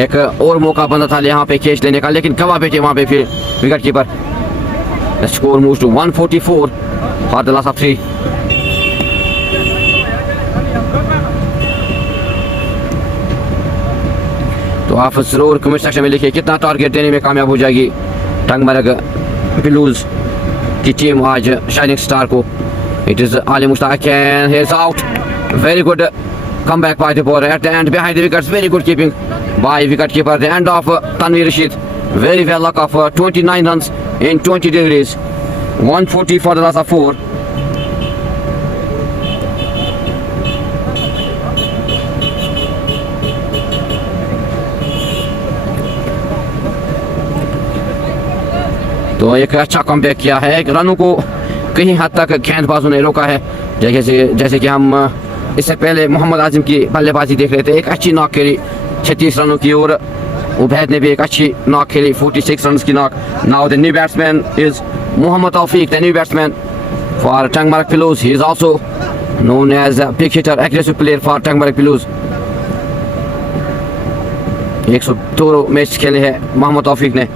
एक और मौका बंदा था यहाँ पे catch लेने का, लेकिन गवा बैठे वहाँ पे फिर wicketkeeper. The score moves to 144 for the loss of 3. तो आप जरूर कमेंट सेक्शन में लिखिए कितना टारगेट देने में कामयाब हो जाएगी टंगमर्ग ब्लूज की टीम आज शाइनिंग स्टार को। इट इज आलिम Mushtaq can, he is out. Very good comeback by the bowler at the end behind the wickets. Very good keeping by wicketkeeper. The end of Tanveer Rashid. Very well luck of 29 runs in 20 deliveries. 140 for the loss of 4. तो एक अच्छा comeback किया है। रनों को कहीं हद तक गेंदबाजों ने रोका है जैसे कि हम इससे पहले मोहम्मद आजिम की बल्लेबाजी देख रहे थे, एक अच्छी नॉक खेली 36 रनों की, और उबैद ने भी एक अच्छी नॉक खेली 46 रन की knock. Now the new batsman is Mohammad Taufeeq, the new batsman for Tangmarg Blues. He is also known as a big hitter, aggressive player for Tangmarg Blues. 102 match खेले हैं मोहम्मद तौफीक ने.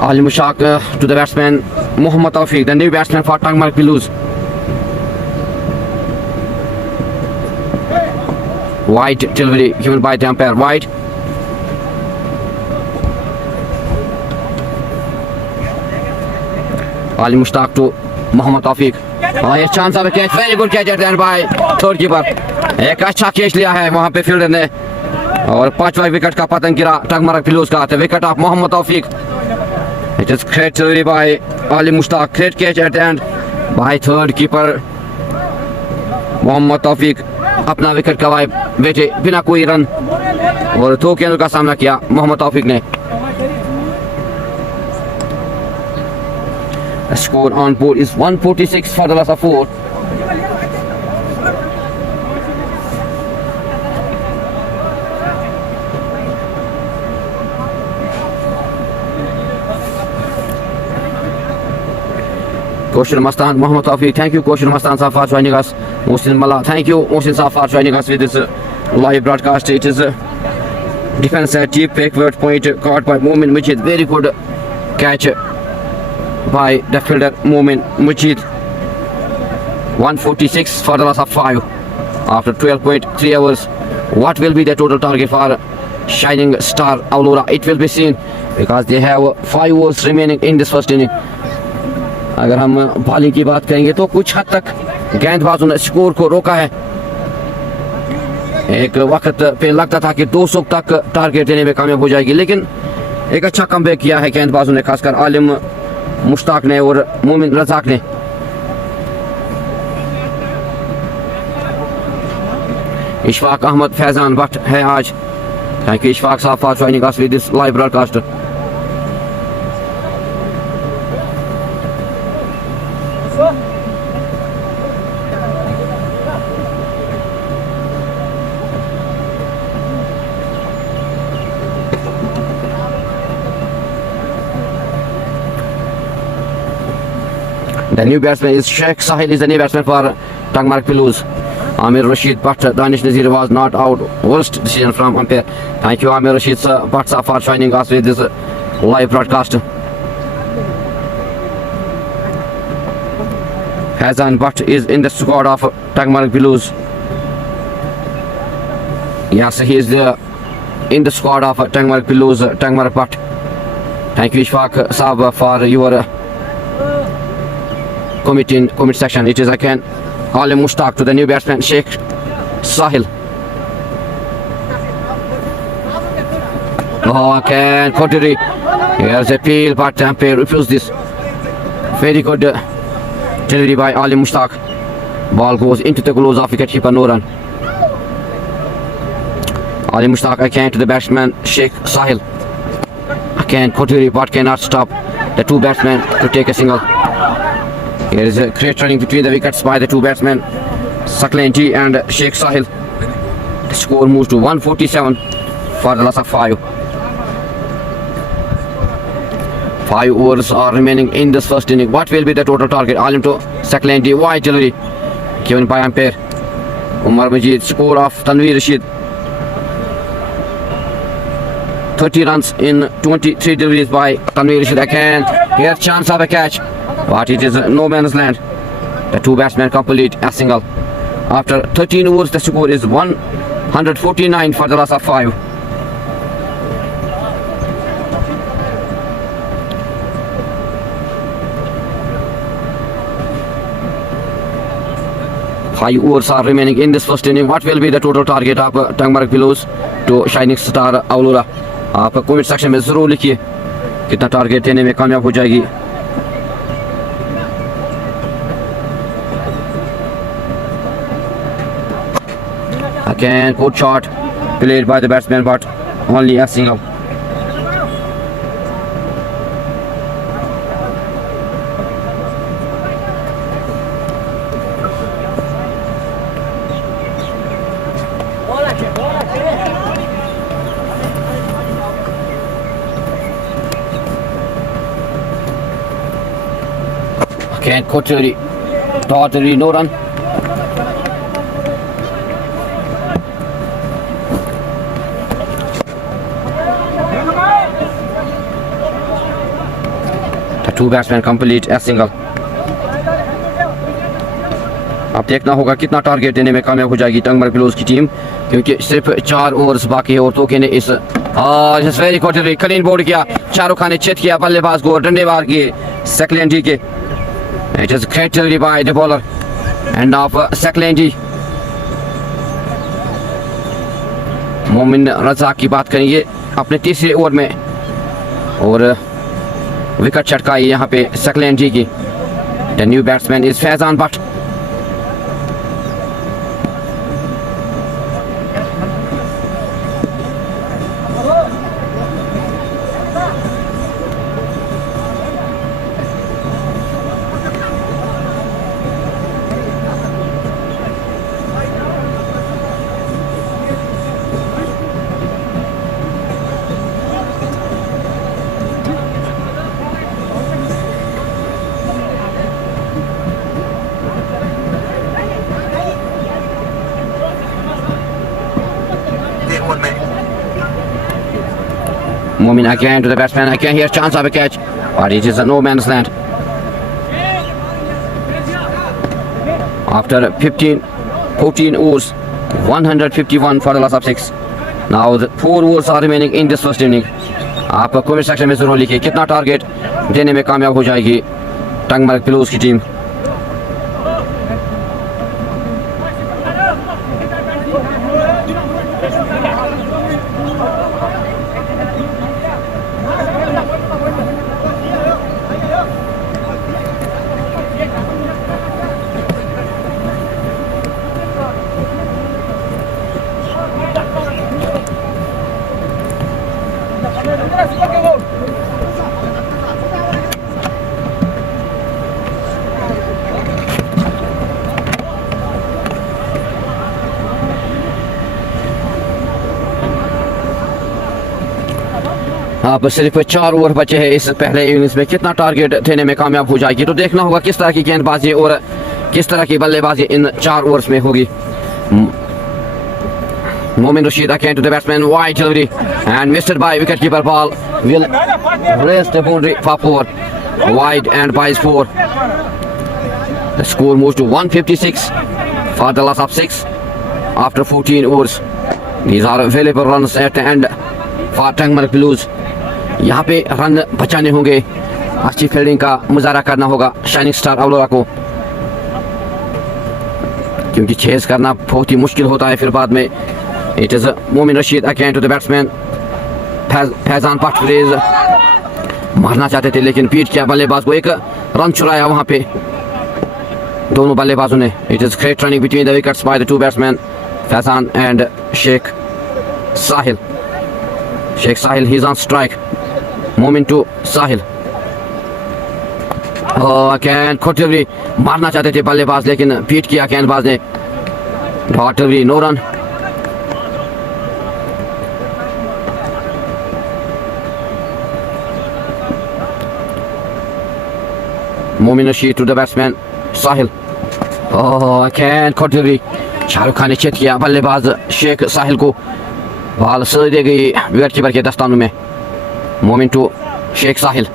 Ali Mushaq to the batsman Mohammad Tawfiq, the new batsman for Tangmarg Piloos. Wide delivery given by the umpire, wide. Ali Mushaq to Mohammad Tawfiq. A chance of a catch, very good catch there by third keeper. एक अच्छा catch लिया है वहां पे fielder ने, और 5वां wicket का पतन गिरा टंगमर्ग पिलूज का. The wicket of Mohammad Tawfiq. It is great delivery by Ali Mushtaq. Great catch at the end by third keeper Mohammad Tawfiq. अपना विकेट गवाए बैठे बिना कोई रन, और 2 गेंदों का सामना किया मोहम्मद तौफीक ने. The score on board is 146 for the loss of 4. Koshir Mastan, Mohammad Tawfiq, thank you Koshir Mastan sir for joining us. Mohsin Malla, thank you Mohsin sir for joining us with this live broadcast. It is defense at deep backward point caught by Momin Mujid. Very good catch by the fielder Momin Mujid. 146 for the loss of 5 after 12.3 hours. What will be the total target for Shining Star Aurora? It will be seen because they have 5 overs remaining in this first inning. अगर हम bowling की बात करेंगे तो कुछ हद तक गेंदबाजों ने स्कोर को रोका है. एक वक्त पे लगता था कि 200 तक टारगेट देने में कामयाब हो जाएगी, लेकिन एक अच्छा कमबैक किया है गेंदबाजों ने, खासकर आलिम मुश्ताक ने और मोमिन रजाक ने. इशफाक अहमद फैजान भट्ट है आज. थैंक यू इशफाक साहब for joining us with this live broadcast. The new batsman is Sheikh Sahil, is the new batsman for Tangmarg Piloos. Amir Rashid Bhatt, Danish Nazir was not out. Worst decision from umpire. Thank you Amir Rashid Bhatt for joining us with this live broadcast. Hazan Bhatt is in the squad of Tangmarg Piloos. Yes, he is in the squad of Tangmarg Piloos, Tangmarg Bhatt. Thank you Ishfaq Saab for your comment section. It is again Alim Mushtaq to the new batsman Sheikh Sahil. Oh, again Kotiri. Here's a peel, but the umpire refused this. Very good delivery by Alim Mushtaq. Ball goes into the gloves of wicketkeeper Noran. Alim Mushtaq again to the batsman Sheikh Sahil. Again Kotiri, but cannot stop the two batsmen to take a single. Here is a great running between the wickets by the two batsmen Saklan G and Sheikh Sahil. The score moves to 147 for the loss of 5. 5 overs are remaining in this first inning. What will be the total target? Alim to Saklan G, wide delivery given by umpire Umar Majid. Score of Tanveer Rashid 30 runs in 23 deliveries by Tanveer Rashid. Again, here chance of a catch, but it is no man's land. The two batsmen complete a single. After 13 overs, the score is 149 for the loss of 5. Five overs are remaining in this first inning. What will be the total target of Tangmarg Piloos to Shining Star Aurora? आप comment section में ज़रूर लिखिए कितना target देने में कामयाब हो जाएगी. Again, good shot played by the batsman, but only a single. Again, Koturi, totally no run. The two batsmen complete a single. अब देखना होगा कितना टारगेट देने में कामयाब हो जाएगी टंगमर्ग ब्लूज की टीम, क्योंकि सिर्फ 4 ओवर्स बाकी है और तोके ने इस वेरी क्वार्टरली क्लीन बोर्ड किया, शाहरुख खान ने चेत किया बल्लेबाज को डंडेबाज के सेकलेंडी के. It is great delivery by the bowler and of Saklendi. मोमिन रजा की बात करेंगे अपने तीसरे ओवर में और विकेट चटकाई यहाँ पे सकलेंडी की. The new batsman is Faizan Bhatt. Momin again to the batsman. Again, here's chance of a catch, but it is a no man's land. After 14 overs, 151 for the loss of 6. Now the 4 overs are remaining in this first inning. आप comment section में जरूर लिखिए कितना target देने में कामयाब हो जाएगी टंगमर्ग ब्लूज की टीम. आप सिर्फ 4 ओवर बचे हैं इस पहले इनिंग्स में, कितना टारगेट देने में कामयाब हो जाएगी तो देखना होगा किस तरह की गेंदबाजी और किस तरह की बल्लेबाजी इन 4 ओवर्स में होगी. Momin Rashid again to the batsman, wide delivery and missed by wicketkeeper. Ball will raise the boundary for 4, wide and by 4. The score moves to 156 for the loss of 6 after 14 overs. These are available runs at the end for Tangmarg blues. यहाँ पे run बचाने होंगे, अच्छी fielding का मुजाहरा करना होगा shining star अवलोरा को, क्योंकि चेस करना बहुत ही मुश्किल होता है फिर बाद में. It is Momin Rashid again to the batsman. Faizan Bhatt phrase मारना चाहते थे लेकिन पीट किया बल्लेबाज को, एक रन चुराया वहाँ पे दोनों बल्लेबाजों ने. It is great running between the wickets by the two batsmen, Fazan and Sheikh Sahil. Sheikh Sahil, he's on strike. Momin to Sahil. Again खोटली मारना चाहते थे बल्लेबाज लेकिन पीट किया गेंदबाज ने. डॉटली no run. Momin Rashid to the batsman Sahil. Again खोटली शाहरुख खान ने चेत किया बल्लेबाज शेख साहिल को, बॉल सही दे गई विकेटकीपर के दस्तानों में. Momin to Sheikh Sahil.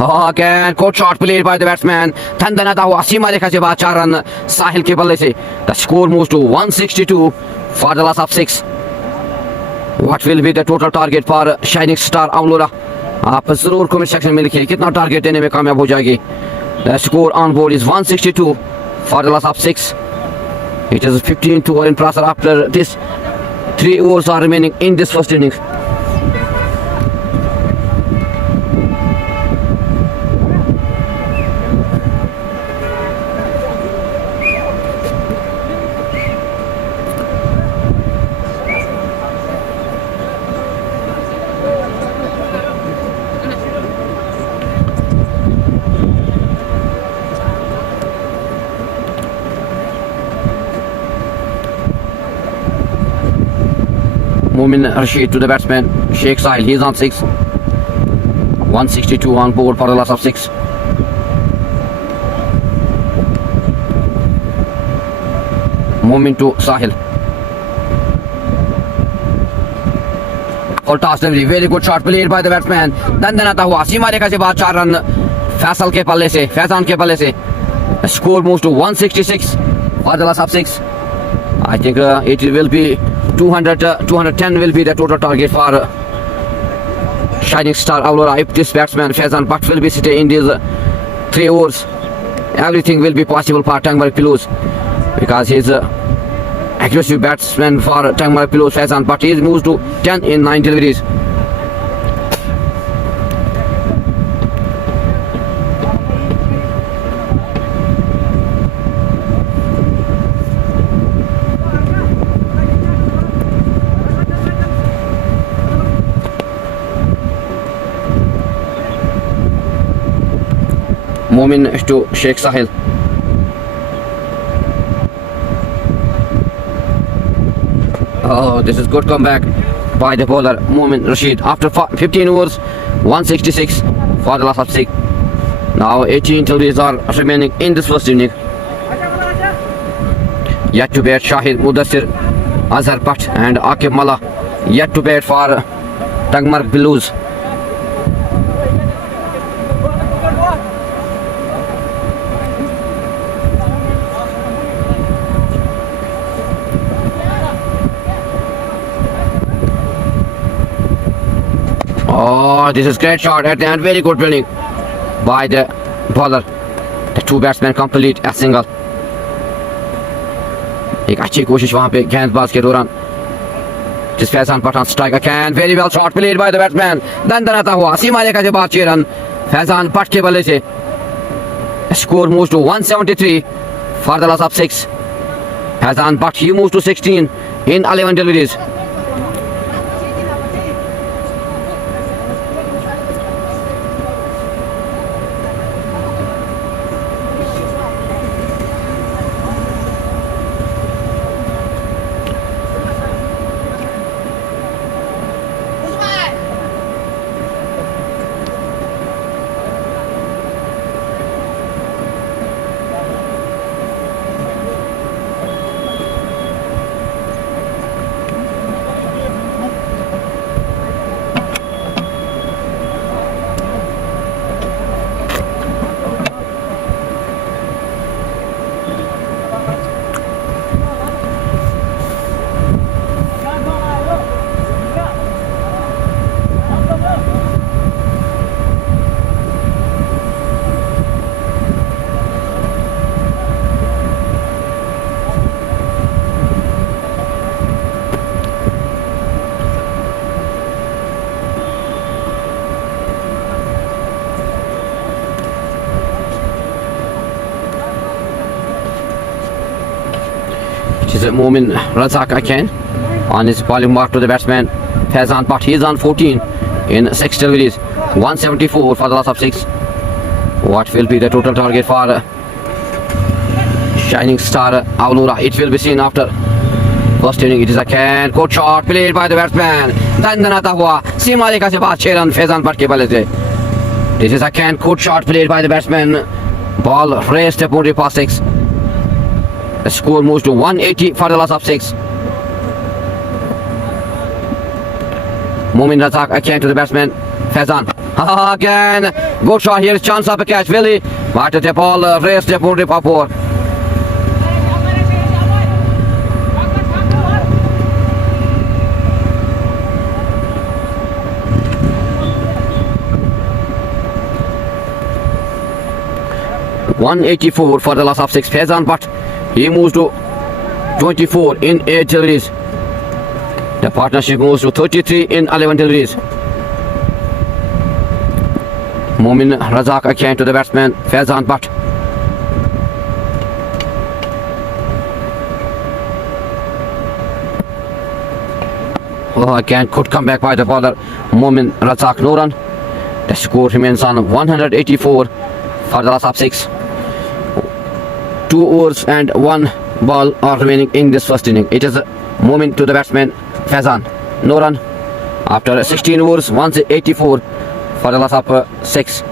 Again good shot played by the batsman. थंदनाता हुआ सीमा रेखा से बाद 4 रन साहिल के बल्ले से. The score moves to 162 for the loss of 6. What will be the total target for Shining Star Aurora? आप जरूर कमेंट सेक्शन में लिखिए कितना टारगेट देने में कामयाब हो जाएगी. The score on board is 162 for the loss of 6. It is 15 to 1 in Prasar after this. 3 overs are remaining in this first inning. Momin Rashid to the batsman Sheikh Sahil. He is on 6. 162 on board for the loss of 6. Momin to Sahil. और toss delivery, very good shot played by the batsman. दंदनाता हुआ सीमा रेखा से बाद 4 run Faisal के पल्ले से, फैजान के पल्ले से. Score moves to 166 for the loss of 6. I think it will be 210 will be the total target for Shining Star Aurora if this batsman Faizan Butt will be sitting in these 3 overs. Everything will be possible for Tangmar Pillows because he's aggressive batsman for Tangmar Pillows. Faizan Butt he moves to 10 in 9 deliveries. Momin to Sheikh Sahil. Oh, this is good comeback by the bowler Momin Rashid after 15 overs, 166 for the loss of 6. Now 18 deliveries are remaining in this first inning. Yet to bat Shahid Mudassir, Azhar Butt and Akib Malla. Yet to bat for Tangmar Pillows. Oh, this is great shot at the end. Very good fielding by the bowler. The 2 batsmen complete a single. एक अच्छी कोशिश वहां पे गेंदबाज के दौरान. जिस Faizan Pathan strike again. Very well shot played by the batsman. दंदनाता हुआ सीमा रेखा से बाद 6 रन फैजान पट के बल्ले से. Score moves to 173 for the loss of 6. Faizan Butt he moves to 16 in 11 deliveries. This is Momin Razak again on his bowling mark to the batsman Faizan Butt. He is on 14 in 6 deliveries. 174 for the loss of 6. What will be the total target for Shining Star Aurora? It will be seen after first inning. It is again good shot played by the batsman. दंदनाता हुआ सीमा रेखा से बाद 6 run Faizan but के बल्ले से. This is again good shot played by the batsman. Ball raced upon the past 6. The score moves to 180 for the loss of 6. Momin Razak again to the batsman Faizan. Again good shot here. Chance of a catch. Willie. But the ball raced upon the popper. $184 for the loss of 6. Faizan Butt he moves to 24 in 8 deliveries. The partnership moves to 33 in 11 deliveries. Momin Razak again to the batsman Faizan Butt. Oh, again good comeback by the bowler Momin Razak. No run. The score remains on 184 for the loss of 6. 2 overs and 1 ball are remaining in this first inning. It is Momin to the batsman Faizan. no run. After 16 overs, 184 for the loss of 6.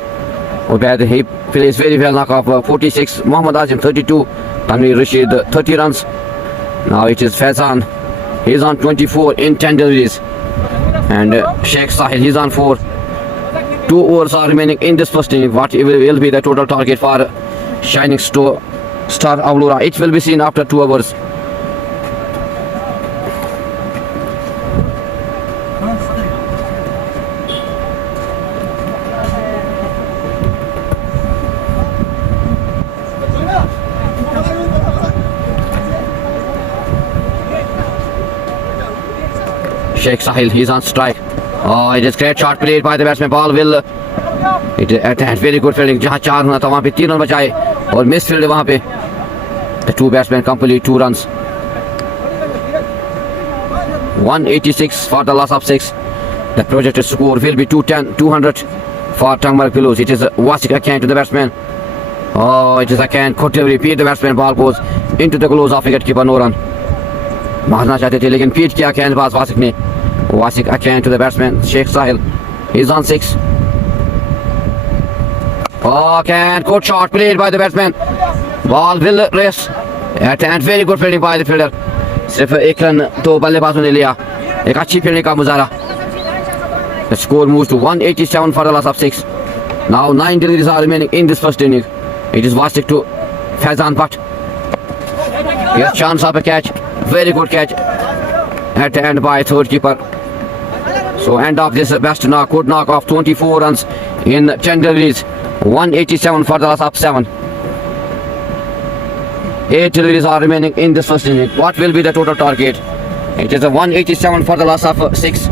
Ubaid, he plays very well, knock off 46. Mohammad Azim 32. Tanvir Rashid 30 runs. Now it is Faizan. He's on 24 in 10 deliveries. And Sheikh Sahil, he's on 4. 2 overs are remaining in this first inning. What will be the total target for Shining Star Aulura? It will be seen after 2 overs. Sheikh Sahil, he's on strike. Oh, it is great shot played by the batsman. Ball will it at very good fielding. जहाँ 4 होना था वहाँ पे 3 run बचाए और miss field वहाँ पे. The 2 batsmen complete 2 runs. 186 for the loss of 6. The projected score will be 200 for Tangmarg Pillows. It is Wasik Akan to the batsman. Oh, it is Akan. Could repeat the batsman. Ball goes into the gloves of wicket keeper. No run. मारना चाहते थे लेकिन पीट किया Akan पास वासिक ने. Wasik Akan to the batsman. Sheikh Sahil. He's on 6. Oh, Akan. Good shot played by the batsman. Ball will race. And very good fielding by the fielder. सिर्फ एक run तो बल्लेबाजों ने लिया. एक अच्छी फील्डिंग का मुजाहरा. The score moves to 187 for the loss of 6. Now 9 deliveries are remaining in this first inning. It is Wasik to Faizan Bhatt. Yes, chance of a catch. Very good catch at the end by third keeper. So end of this best knock, could knock off 24 runs in 10 deliveries. 187 for the loss of 7. 8 deliveries are remaining in this first inning. What will be the total target? It is a 187 for the loss of 6.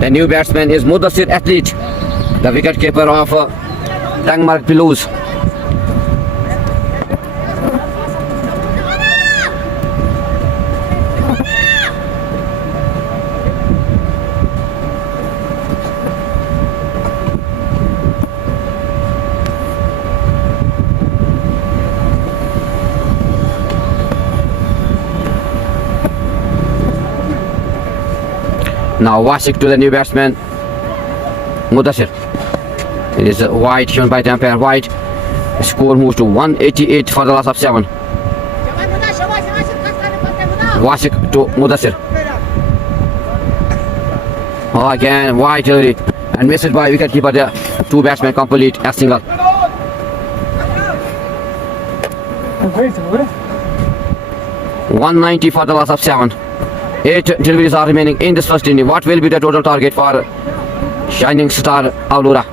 The new batsman is Mudassir Athlete, the wicket keeper of Tangmarg Pillows. Now Wasik to the new batsman Mudassir. It is wide, shown by the umpire, wide. The score moves to 188 for the loss of 7. Wasik to Mudassir. Oh, again wide delivery and missed by wicketkeeper. The 2 batsmen complete a single. $190 for the loss of 7. 8 deliveries are remaining in this first inning. What will be the total target for Shining Star Aulura?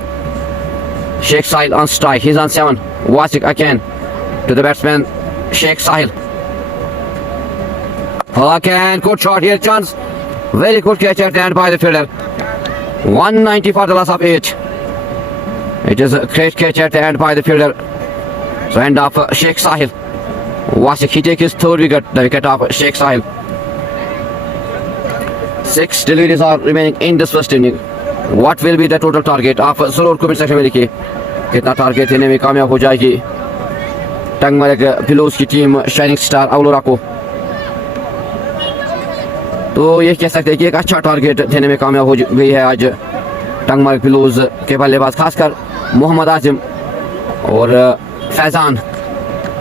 Sheikh Sahil on strike. He's on 7. Wasik Akan to the batsman Sheikh Sahil. Akan, good shot here, chance. Very good catch at the end by the fielder. 190 for the loss of 8. It is a great catch at the end by the fielder. So end of Sheikh Sahil. Wasik, he takes his 3rd wicket, the wicket of Sheikh Sahil. 6 deliveries are remaining in this first inning. What will be the total target? आप जरूर comment section में लिखिए कितना target देने में कामयाब हो जाएगी टंगमार्ग पिलोज की टीम शाइनिंग स्टार आउलोरा को. तो ये कह सकते हैं कि एक अच्छा टारगेट देने में कामयाब हो गई है आज टंगमार्ग पिलोज के बल्लेबाज, खासकर मोहम्मद आजिम और Faizan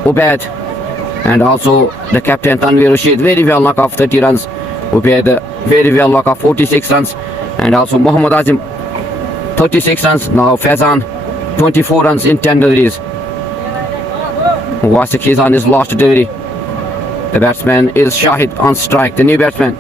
Ubaid and also the captain Tanvir Rashid. Very well knock off 30 runs. Ubaid very well knock off 46 runs, and also Mohammad Azim 36 runs. Now Faizan 24 runs in 10 deliveries. Wasik is on his last delivery. The batsman is Shahid on strike, the new batsman.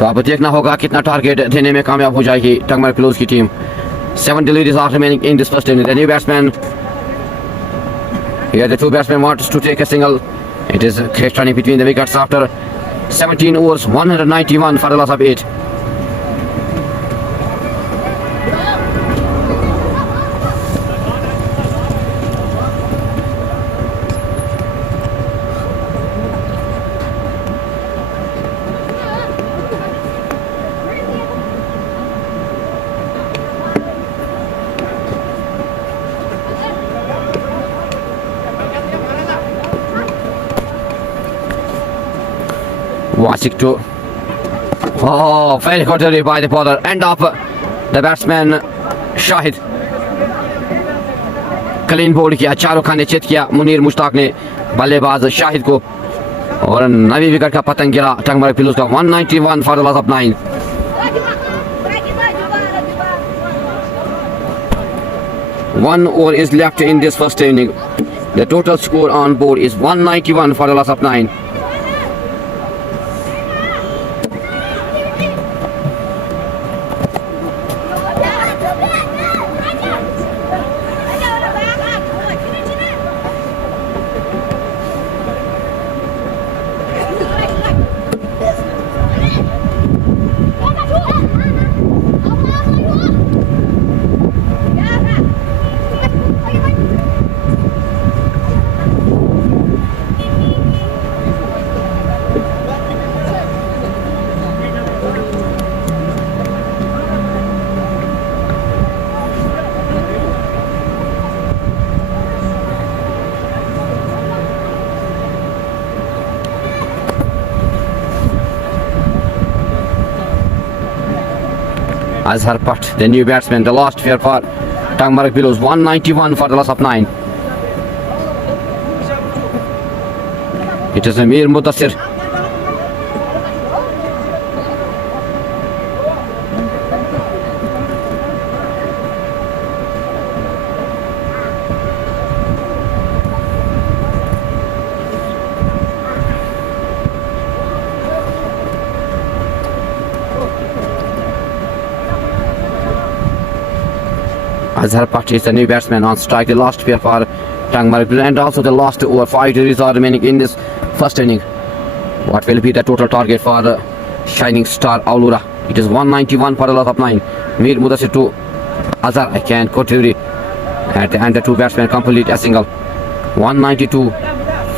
तो अब देखना होगा कितना target देने में कामयाब हो जाएगी टंगमार्ग पिलोज की team. 7 deliveries are remaining in this first inning. The new batsman, here the 2 batsmen wants to take a single. It is great running between the wickets after 17 overs, 191 for the loss of 8. Watching to. Oh, very good delivery by the bowler. End of the batsman Shahid. Clean bowled किया, शाहरुख खान ने चेत किया, मुनीर मुश्ताक ने बल्लेबाज शाहिद को, और नवी wicket का पतंग गिरा टंगमर्ग पिलर्स का 191 for the loss of 9. One over is left in this first inning. The total score on board is 191 for the loss of 9. Azhar Putt, the new batsman, the last fair for Tangmarg Pillows, 191 for the loss of 9. It is Amir Mudassir. Azhar Putt is the new batsman on strike, the last pair for Tangmarg, and also the last over 5 degrees are remaining in this first inning. What will be the total target for the Shining Star Aulura? It is 191 for the loss of 9. Mir Mudassir to Azhar, I can continue. At the end, the two batsmen complete a single. 192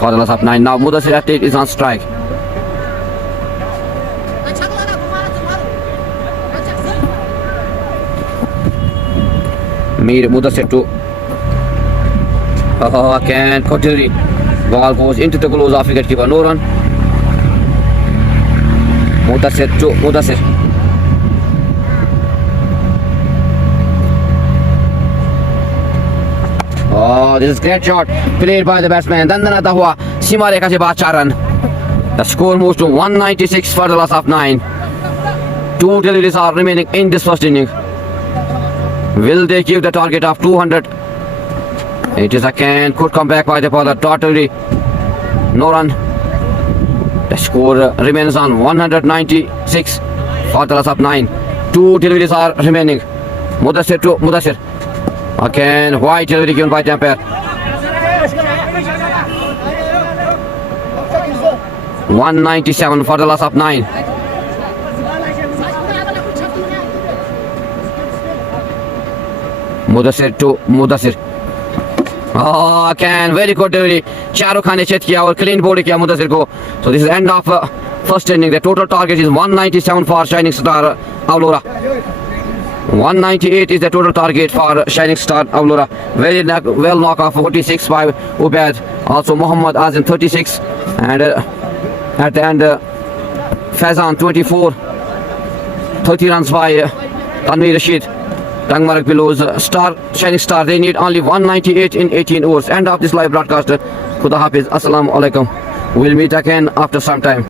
for the loss of 9. Now Mudassir at it is on strike. Mir Mudassir to can continue. Ball goes into the gloves of wicketkeeper. No run. Mudassir to Mudassir. Oh, this is great shot played by the batsman. Dandanata hua सीमा रेखा से बाद 4 run. The score moves to 196 for the loss of 9. 2 deliveries are remaining in this first inning. Will they give the target of 200? It is a can, could come back by the bowler. Totally no run. The score remains on 196 for the loss of 9. 2 deliveries are remaining. Mudassir to Mudassir. Again, white delivery given by the umpire. 197 for the loss of 9. Mudassir to Mudassir. Oh, again, very good delivery. Shahrukh Khan ने चेत किया और clean bowling किया मुदस्सिर को. So this is end of first inning. The total target is 197 for Shining Star Aulura. 198 is the total target for Shining Star Aulura. Very well knock off 46 by Ubaid. Also Muhammad Azim 36, and at the end Faizan 24. 30 runs by Tanveer Rashid. Tangmarg Pillows Star Shining Star, they need only 198 in 18 overs. End of this live broadcast. Khuda Hafiz. Assalamu alaikum. We'll meet again after some time.